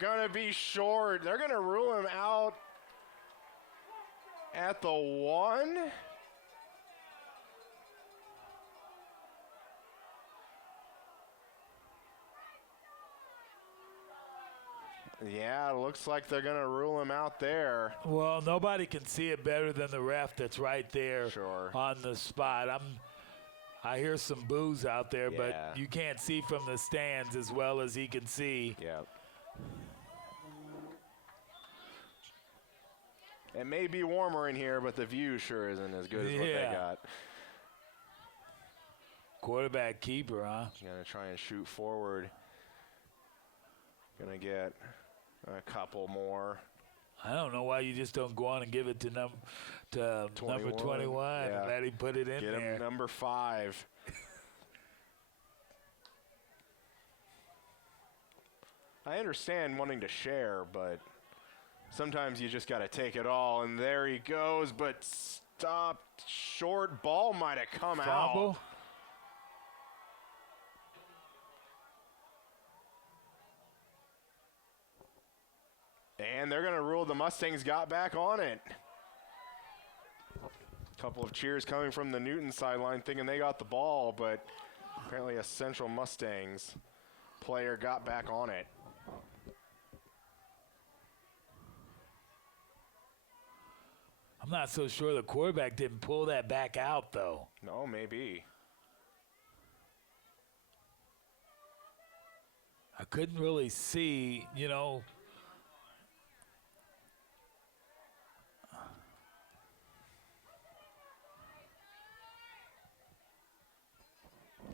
Gonna be short. They're gonna rule him out at the 1. Yeah, it looks like they're going to rule him out there. Well, nobody can see it better than the ref that's right there on the spot. I hear some boos out there, but you can't see from the stands as well as he can see. Yeah. It may be warmer in here, but the view sure isn't as good as what they got. Quarterback keeper, huh? Going to try and shoot forward. Going to get a couple more. I don't know why you just don't go on and give it to number 21 and let him put it in there. Get him number 5. I understand wanting to share, but sometimes you just got to take it all. And there he goes, but stopped short. Ball might have come out. And they're going to rule the Mustangs got back on it. A couple of cheers coming from the Newton sideline thinking they got the ball, but apparently a Central Mustangs player got back on it. I'm not so sure the quarterback didn't pull that back out, though. No, maybe. I couldn't really see,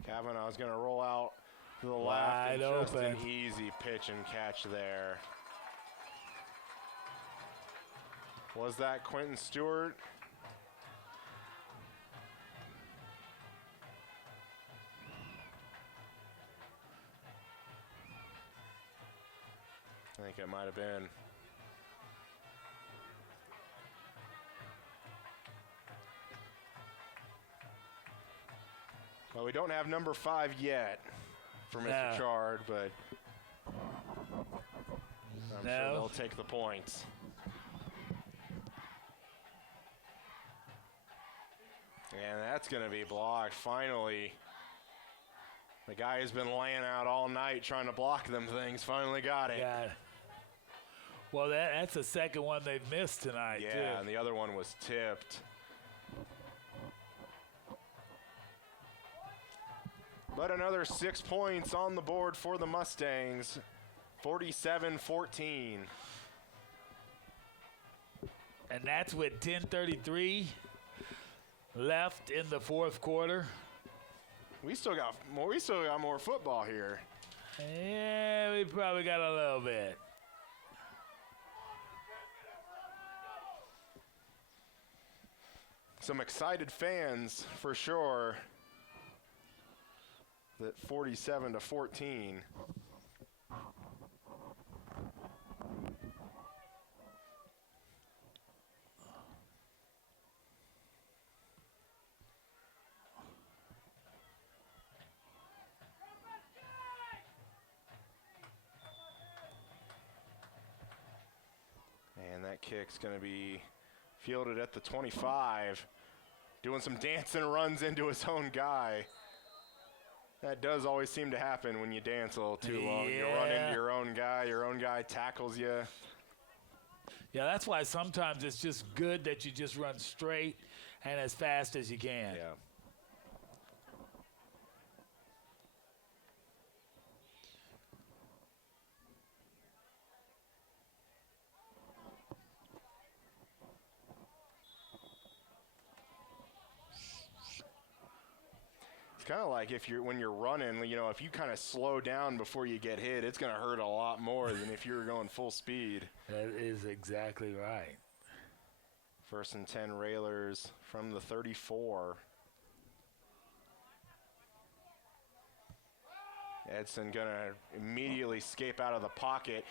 Kavanaugh's going to roll out to the wide left. Open. Just an easy pitch and catch there. Was that Quentin Stewart? I think it might have been. Well, we don't have number 5 yet for Mr. Chard, but I'm sure they'll take the points. And that's going to be blocked finally. The guy who's been laying out all night trying to block them things finally got it. Well, that's the second one they've missed tonight, too. Yeah, and the other one was tipped. But another 6 points on the board for the Mustangs, 47-14. And that's with 10:33 left in the fourth quarter. We still got more football here. Yeah, we probably got a little bit. Some excited fans for sure. That 47-14. kick's going to be fielded at the 25. Doing some dancing runs into his own guy. That does always seem to happen when you dance a little too long. You run into your own guy tackles you. Yeah, that's why sometimes it's just good that you just run straight and as fast as you can. Yeah. It's kind of like when you're running, you know, if you kind of slow down before you get hit, it's going to hurt a lot more than if you're going full speed. That is exactly right. 1st and 10 Railers from the 34. Edson going to immediately escape out of the pocket.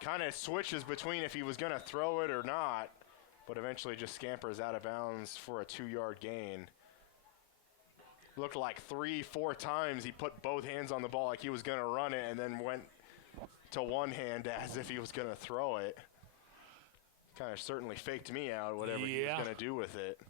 Kind of switches between if he was going to throw it or not, but eventually just scampers out of bounds for a 2-yard gain. Looked like 3-4 times he put both hands on the ball like he was going to run it and then went to one hand as if he was going to throw it. Kind of certainly faked me out, whatever he was going to do with it.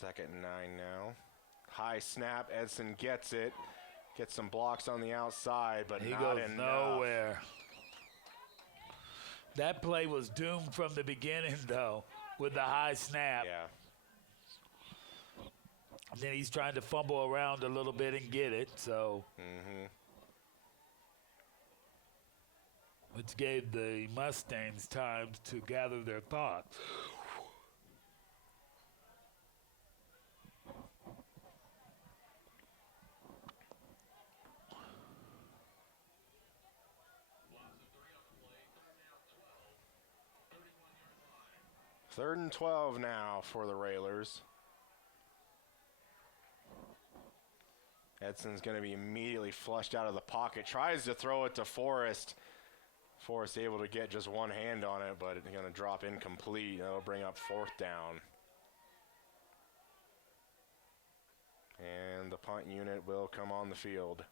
Second and 9 now. High snap. Edson gets it. Gets some blocks on the outside, but he not goes enough. Nowhere. That play was doomed from the beginning, though, with the high snap. Yeah. Then he's trying to fumble around a little bit and get it, so. Which gave the Mustangs time to gather their thoughts. Third and 12 now for the Railers. Edson's going to be immediately flushed out of the pocket. Tries to throw it to Forrest. Forrest able to get just one hand on it, but it's going to drop incomplete. That'll bring up 4th down. And the punt unit will come on the field.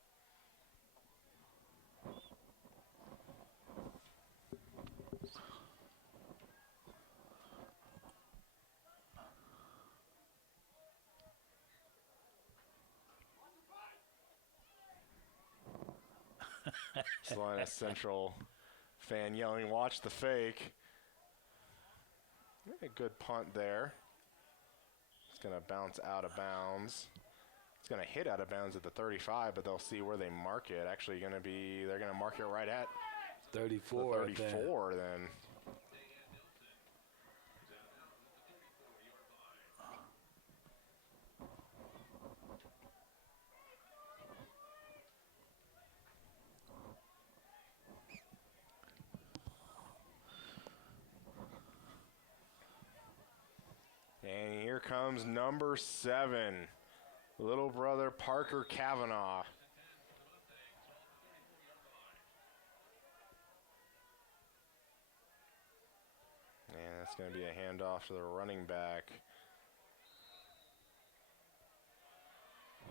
Salina Central fan yelling, "Watch the fake." A good punt there. It's going to bounce out of bounds. It's going to hit out of bounds at the 35, but they'll see where they mark it. Actually they're going to mark it right at 34. The 34 then. And here comes number 7, little brother Parker Kavanaugh. And that's going to be a handoff to the running back.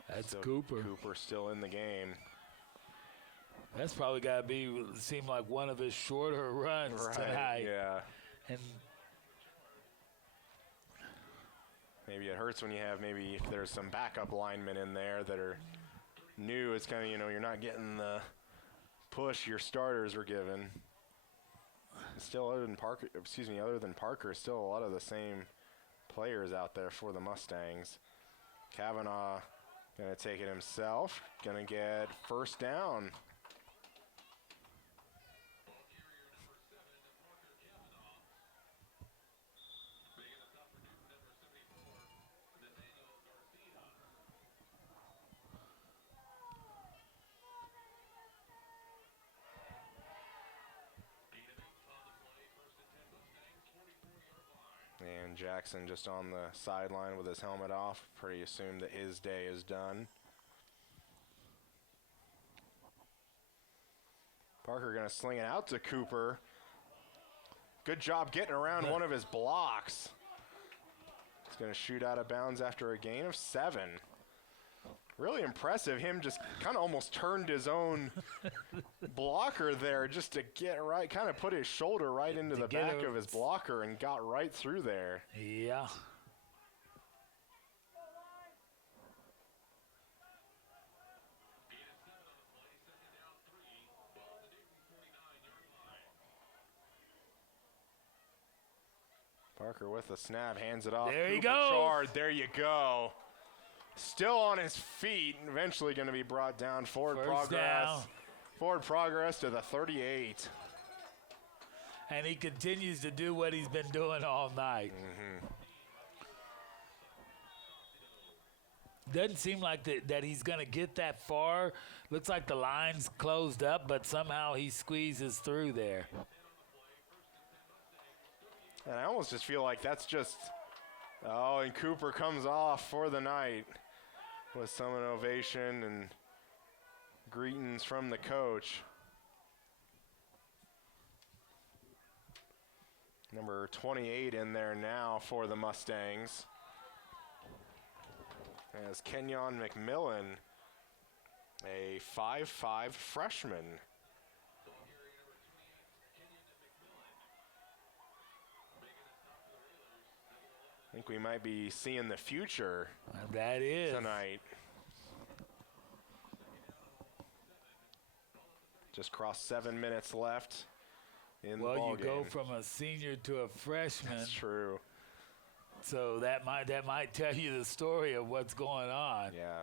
That's Cooper. Cooper still in the game. That's probably got to seem like one of his shorter runs tonight. Yeah. And maybe it hurts when you have if there's some backup linemen in there that are new. It's kind of, you're not getting the push your starters are given. Still, other than Parker, still a lot of the same players out there for the Mustangs. Kavanaugh going to take it himself. Going to get 1st down. And Jackson just on the sideline with his helmet off. Pretty assumed that his day is done. Parker going to sling it out to Cooper. Good job getting around one of his blocks. He's going to shoot out of bounds after a gain of 7. Really impressive. Him just kind of almost turned his own blocker there just to get right, kind of put his shoulder right into the back of his blocker and got right through there. Yeah. Parker with the snap, hands it off. There he Cooper goes. Chard, there you go. Still on his feet, eventually going to be brought down. Forward progress to the 38. And he continues to do what he's been doing all night. Doesn't seem like that he's going to get that far. Looks like the line's closed up, but somehow he squeezes through there. And I almost just feel like that's just, oh, and Cooper comes off for the night with some ovation and greetings from the coach. Number 28 in there now for the Mustangs. As Kenyon McMillan, a 5'5" freshman. I think we might be seeing the future that is tonight. Just crossed 7 minutes left in the ball game. Well, you go from a senior to a freshman. That's true. So that might tell you the story of what's going on. Yeah.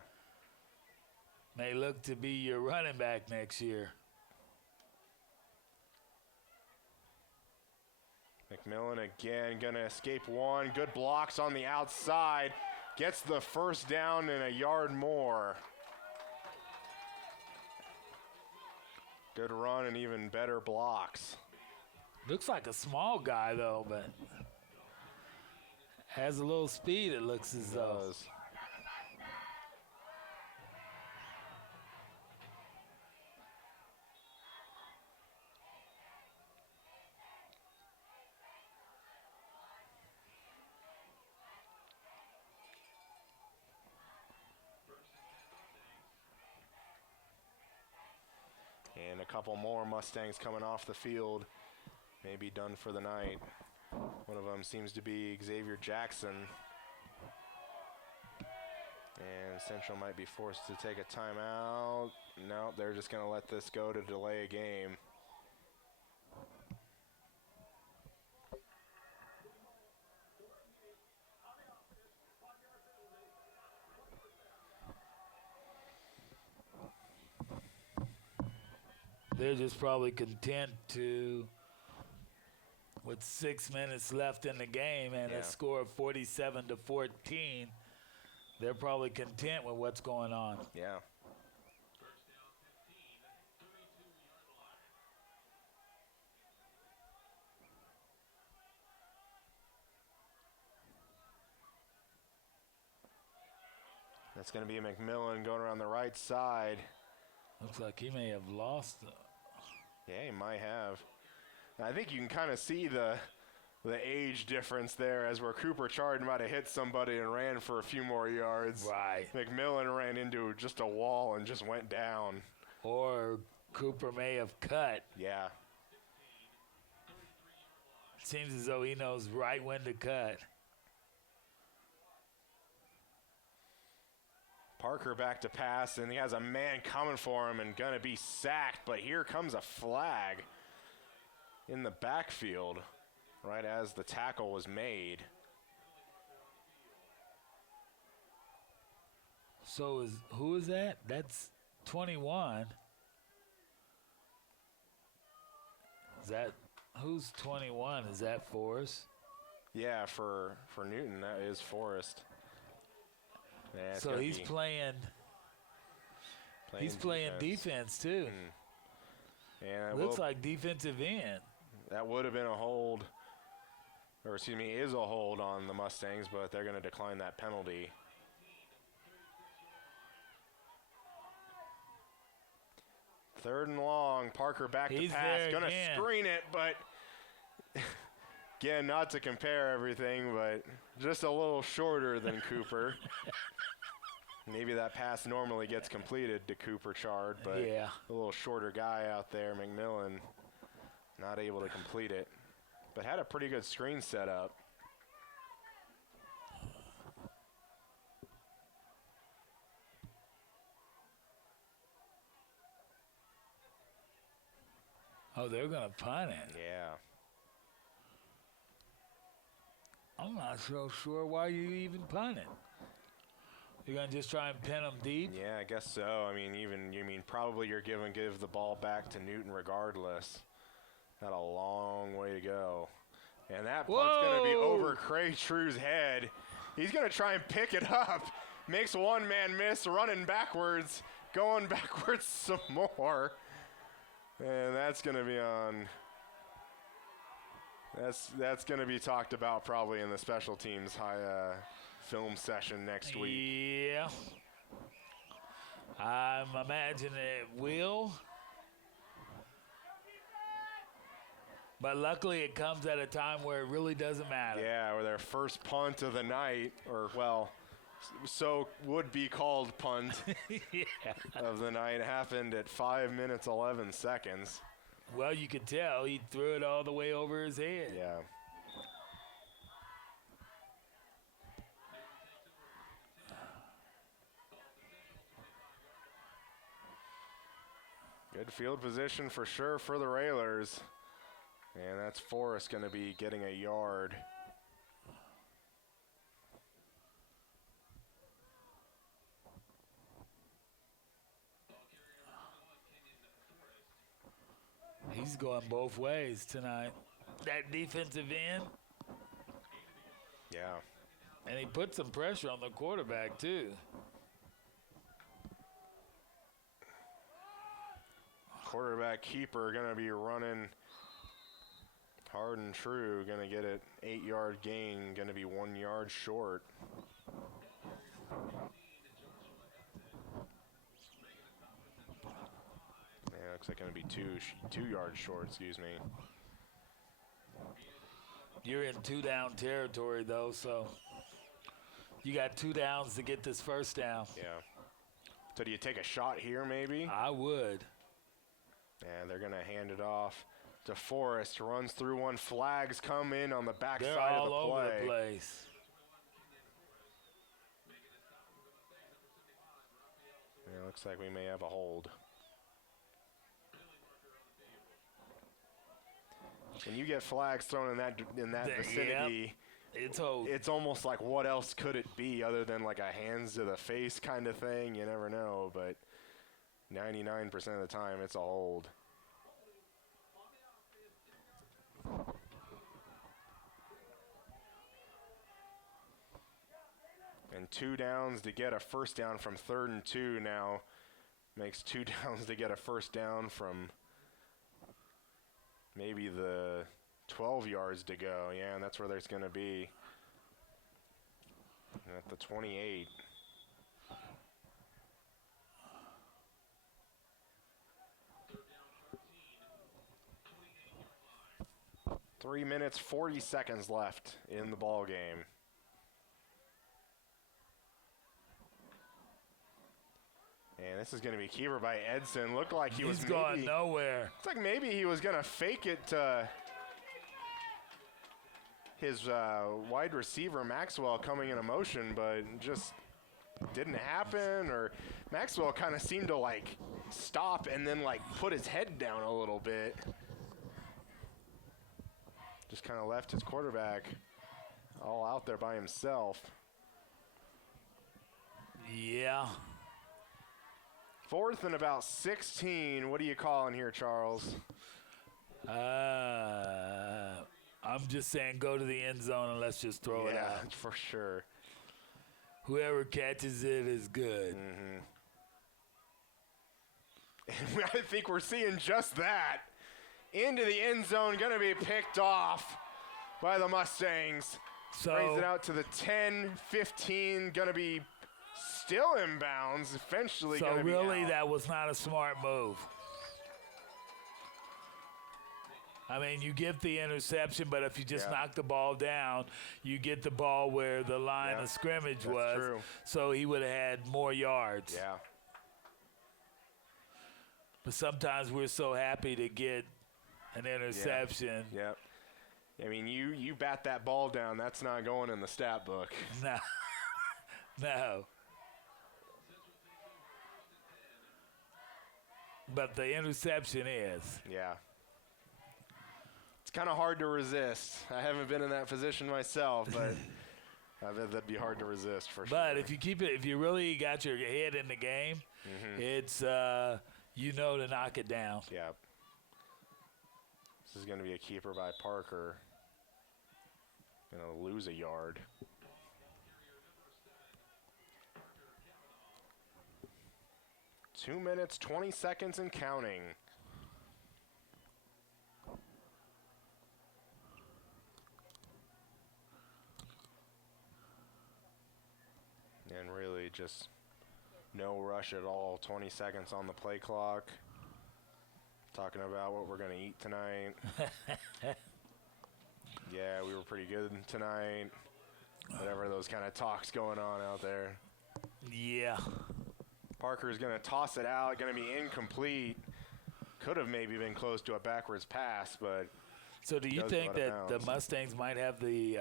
May look to be your running back next year. McMillan again going to escape one. Good blocks on the outside. Gets the first down and a yard more. Good run and even better blocks. Looks like a small guy, though, but has a little speed, it looks as though. And a couple more Mustangs coming off the field, maybe done for the night. One of them seems to be Xavier Jackson. And Central might be forced to take a timeout. No, they're just going to let this go to delay a game. They're just probably content to, with 6 minutes left in the game and a score of 47-14, they're probably content with what's going on. Yeah. That's going to be McMillan going around the right side. Looks like he may have lost it. Yeah, he might have. I think you can kind of see the age difference there, as where Cooper Chard might have hit somebody and ran for a few more yards. Right. McMillan ran into just a wall and just went down. Or Cooper may have cut. Yeah. Seems as though he knows right when to cut. Parker back to pass, and he has a man coming for him and going to be sacked, but here comes a flag in the backfield right as the tackle was made. So who is that? That's 21. Who's 21? Is that Forrest? Yeah, for Newton, that is Forrest. Yeah, so he's playing defense too. Yeah, looks like defensive end. That would have been a hold, or excuse me, is a hold on the Mustangs, but they're going to decline that penalty. 3rd and long. Parker back He's to pass. Going to again. screen it, but again, not to compare everything, but just a little shorter than Cooper. Maybe that pass normally gets completed to Cooper Chard, but Yeah. a little shorter guy out there, McMillan, not able to complete it, but had a pretty good screen set up. Oh, they're going to punt it. Yeah. I'm not so sure why you even punt it. You're going to just try and pin them deep? Yeah, I guess so. I mean, probably you're give the ball back to Newton regardless. Got a long way to go. And that punt's going to be over Cray True's head. He's going to try and pick it up. Makes one man miss, running backwards, going backwards some more. And that's going to be on. That's going to be talked about probably in the special teams film session next week. Yeah. I'm imagining it will. But luckily it comes at a time where it really doesn't matter. Yeah, or their first punt of the night, or, well, so would be called punt of the night, happened at 5 minutes, 11 seconds. Well, you could tell he threw it all the way over his head. Yeah. Good field position for sure for the Railers. And that's Forrest going to be getting a yard. He's going both ways tonight. That defensive end. Yeah. And he put some pressure on the quarterback, too. Quarterback keeper going to be running hard and true. Going to get an 8-yard gain. Going to be 1 yard short. Yeah, looks like going to be 2 yards short, excuse me. You're in 2-down territory, though, so you got 2 downs to get this first down. Yeah. So do you take a shot here maybe? I would. And they're going to hand it off to Forrest. Runs through one. Flags come in on the back They're side of the all play. over the place. Yeah, looks like we may have a hold. When you get flags thrown in that vicinity, yep. It's almost like what else could it be other than like a hands to the face kind of thing. You never know, but 99% of the time it's a hold. And 2 downs to get a first down from 3rd and 2 now. Makes 2 downs to get a first down from maybe the 12 yards to go. Yeah, and that's where there's going to be at the 28. Three minutes, 40 seconds left in the ball game. And this is going to be keeper by Edson. Looked like He's going nowhere. It's like maybe he was going to fake it to his wide receiver, Maxwell, coming in a motion, but just didn't happen. Or Maxwell kind of seemed to, like, stop and then, like, put his head down a little bit. Just kind of left his quarterback all out there by himself. Yeah. 4th and about 16. What are you calling here, Charles? I'm just saying go to the end zone and let's just throw it out. Yeah, for sure. Whoever catches it is good. Mm-hmm. I think we're seeing just that. Into the end zone, going to be picked off by the Mustangs. So brings it out to the 10, 15, going to be still inbounds. Eventually so going to be really out. that was not a smart move. I mean, you get the interception, but if you just Yeah. knock the ball down, you get the ball where the line Yeah, of scrimmage that's was. true. So he would have had more yards. Yeah. But sometimes we're so happy to get an interception. Yep. I mean, you bat that ball down, that's not going in the stat book. No. No. But the interception is. Yeah. It's kind of hard to resist. I haven't been in that position myself, but I bet that'd be hard to resist for sure. But if you keep it, if you really got your head in the game, it's you know to knock it down. Yeah. This is going to be a keeper by Parker. Going to lose a yard. Two minutes, 20 seconds and counting. And really just no rush at all. 20 seconds on the play clock. Talking about what we're going to eat tonight. Yeah, we were pretty good tonight. Whatever those kind of talks going on out there. Yeah. Parker's going to toss it out, going to be incomplete. Could have maybe been close to a backwards pass, but So do you goes think out of that the bounds. Mustangs might have the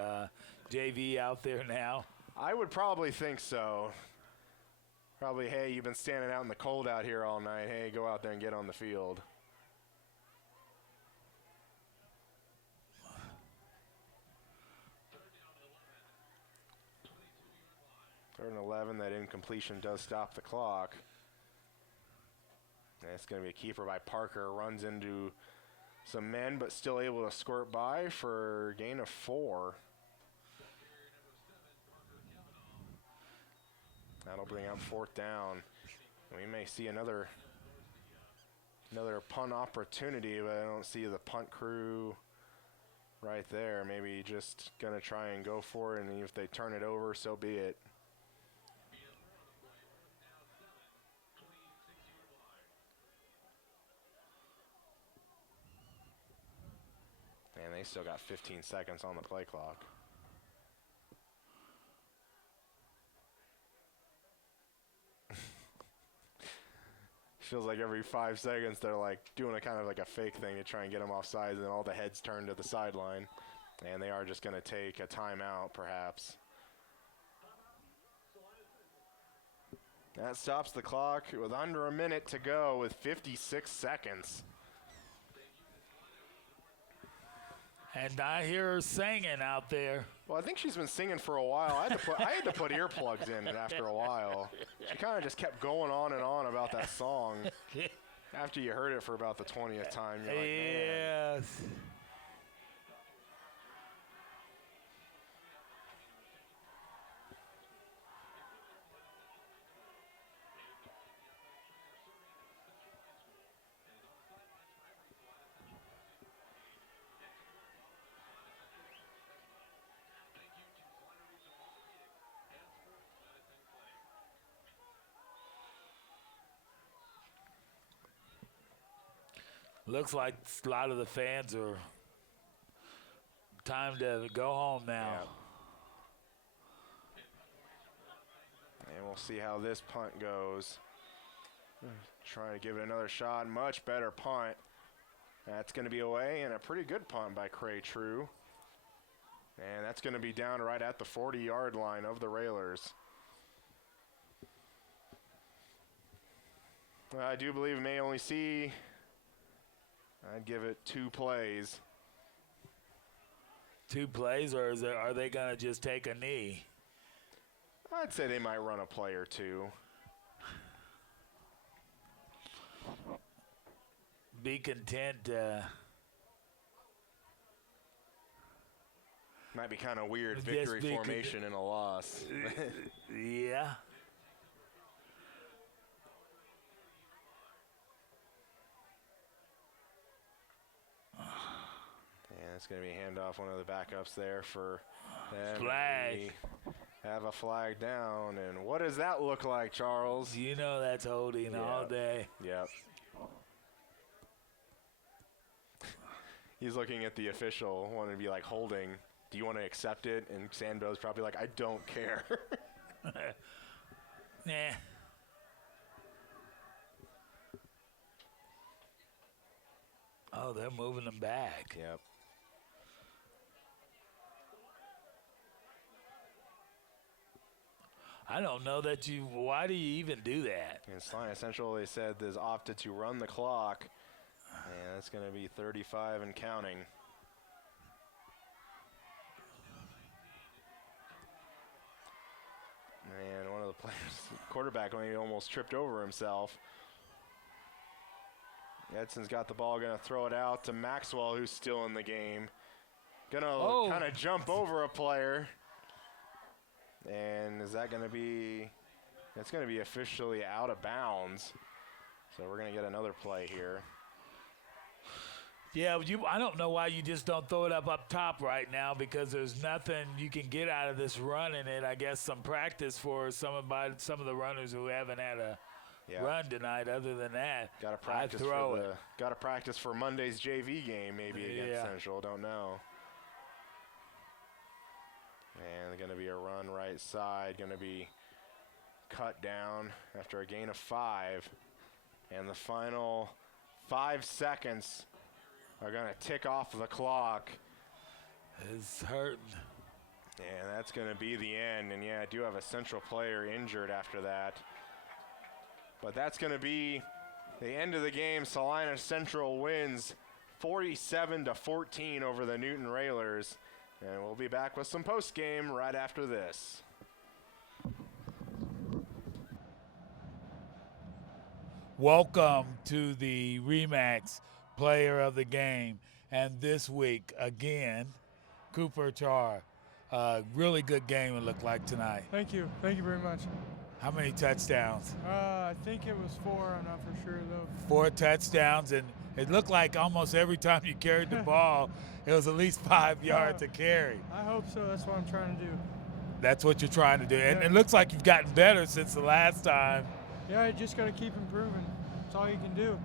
JV out there now? I would probably think so. Probably, hey, you've been standing out in the cold out here all night. Hey, go out there and get on the field. Third and 11, that incompletion does stop the clock. And it's going to be a keeper by Parker. Runs into some men, but still able to squirt by for a gain of 4. That'll bring up 4th down. We may see another punt opportunity, but I don't see the punt crew right there. Maybe just going to try and go for it, and if they turn it over, so be it. And they still got 15 seconds on the play clock. Feels like every 5 seconds they're like doing a kind of like a fake thing to try and get them off sides, and then all the heads turn to the sideline. And they are just going to take a timeout, perhaps. That stops the clock with under a minute to go with 56 seconds. And I hear her singing out there. Well, I think she's been singing for a while. I had to put earplugs in after a while. She kind of just kept going on and on about that song. After you heard it for about the 20th time, you're like, man. Yes. Looks like a lot of the fans are time to go home now. Yeah. And we'll see how this punt goes. Trying to give it another shot. Much better punt. That's going to be away, and a pretty good punt by Cray True. And that's going to be down right at the 40-yard line of the Railers. I do believe may only see, I'd give it 2 plays. 2 plays, or are they going to just take a knee? I'd say they might run a play or 2. Be content. Might be kind of weird, Just victory be formation in a loss. Yeah. And it's going to be a handoff, one of the backups there for them. Flag. We have a flag down. And what does that look like, Charles? You know that's holding all day. Yep. He's looking at the official, wanting to be like holding. Do you want to accept it? And Sandbo's probably like, I don't care. Nah. Oh, they're moving them back. Yep. I don't know that you. Why do you even do that? And Salina Central, they said, has opted to run the clock. And that's going to be 35 and counting. And one of the players, quarterback, when he almost tripped over himself. Edson's got the ball, going to throw it out to Maxwell, who's still in the game. Going to kind of jump over a player. And is that going to be, it's going to be officially out of bounds. So we're going to get another play here. Yeah, I don't know why you just don't throw it up top right now, because there's nothing you can get out of this run in it. I guess some practice for some of the runners who haven't had a run tonight. Other than that, got to practice for Monday's JV game maybe against Central. Don't know. And going to be a run right side, going to be cut down after a gain of 5. And the final 5 seconds are going to tick off the clock. It's hurting. And that's going to be the end. And yeah, I do have a Central player injured after that. But that's going to be the end of the game. Salina Central wins 47-14 over the Newton Railers. And we'll be back with some post-game right after this. Welcome to the Remax Player of the Game. And this week, again, Cooper Char. Really good game it looked like tonight. Thank you. Thank you very much. How many touchdowns? I think it was 4. I'm not for sure, though. 4 touchdowns, and it looked like almost every time you carried the ball, it was at least 5 yards to carry. I hope so. That's what I'm trying to do. That's what you're trying to do. And it looks like you've gotten better since the last time. Yeah, you just got to keep improving. That's all you can do.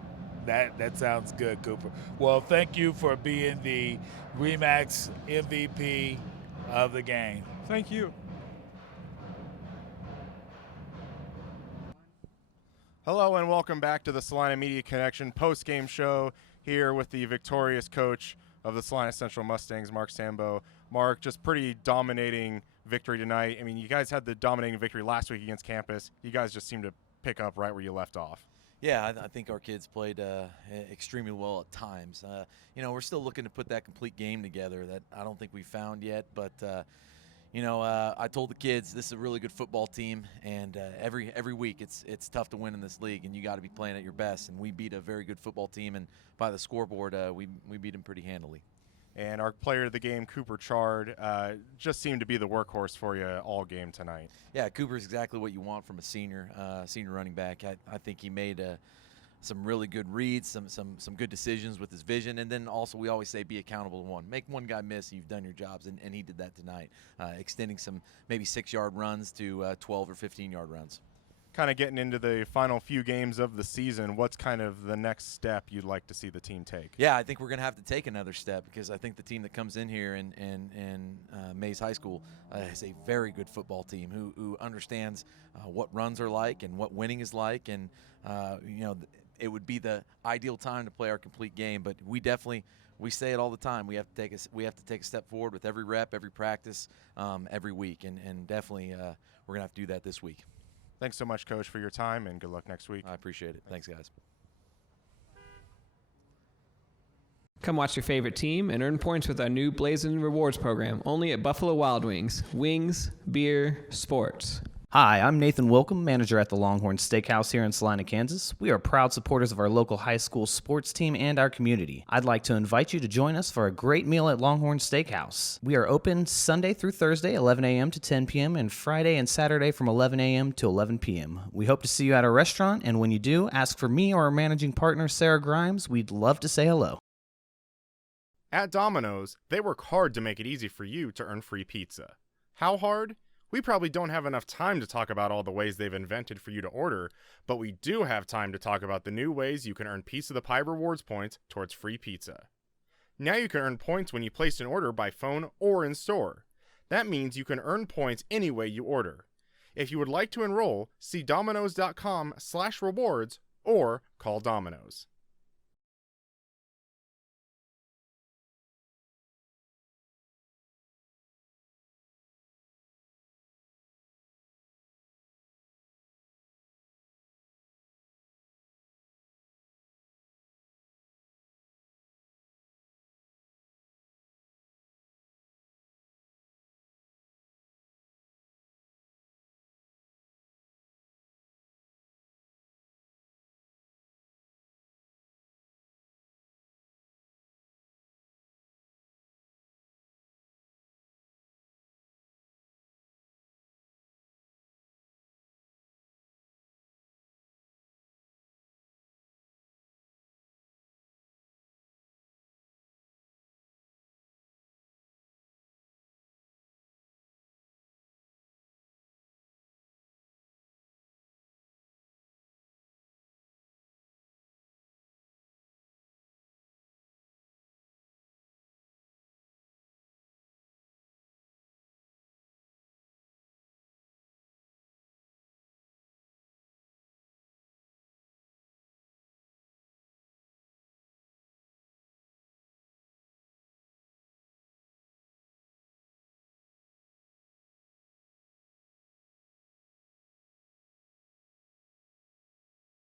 That sounds good, Cooper. Well, thank you for being the Remax MVP of the game. Thank you. Hello and welcome back to the Salina Media Connection post-game show here with the victorious coach of the Salina Central Mustangs, Mark Sambo. Mark, just pretty dominating victory tonight. I mean, you guys had the dominating victory last week against Campus. You guys just seemed to pick up right where you left off. Yeah, I think our kids played extremely well at times. We're still looking to put that complete game together that I don't think we found yet, but I told the kids this is a really good football team, and every week it's tough to win in this league, and you got to be playing at your best. And we beat a very good football team, and by the scoreboard, we beat them pretty handily. And our player of the game, Cooper Chard, just seemed to be the workhorse for you all game tonight. Yeah, Cooper's exactly what you want from a senior running back. I think he made some really good reads, some good decisions with his vision, and then also we always say be accountable to one. Make one guy miss, and you've done your jobs, and he did that tonight, extending some maybe 6-yard runs to 12 or 15-yard runs. Kind of getting into the final few games of the season, what's kind of the next step you'd like to see the team take? Yeah, I think we're going to have to take another step, because I think the team that comes in here in Mays High School is a very good football team who understands what runs are like and what winning is like, and it would be the ideal time to play our complete game. But we say it all the time. We have to take a step forward with every rep, every practice, every week, and definitely we're going to have to do that this week. Thanks so much, Coach, for your time, and good luck next week. I appreciate it. Thanks, guys. Come watch your favorite team and earn points with our new Blazing Rewards program, only at Buffalo Wild Wings. Wings, beer, sports. Hi, I'm Nathan Wilcom, manager at the Longhorn Steakhouse here in Salina, Kansas. We are proud supporters of our local high school sports team and our community. I'd like to invite you to join us for a great meal at Longhorn Steakhouse. We are open Sunday through Thursday, 11 a.m. to 10 p.m., and Friday and Saturday from 11 a.m. to 11 p.m. We hope to see you at our restaurant, and when you do, ask for me or our managing partner, Sarah Grimes. We'd love to say hello. At Domino's, they work hard to make it easy for you to earn free pizza. How hard? We probably don't have enough time to talk about all the ways they've invented for you to order, but we do have time to talk about the new ways you can earn Piece of the Pie rewards points towards free pizza. Now you can earn points when you place an order by phone or in store. That means you can earn points any way you order. If you would like to enroll, see Domino's.com/rewards or call Domino's.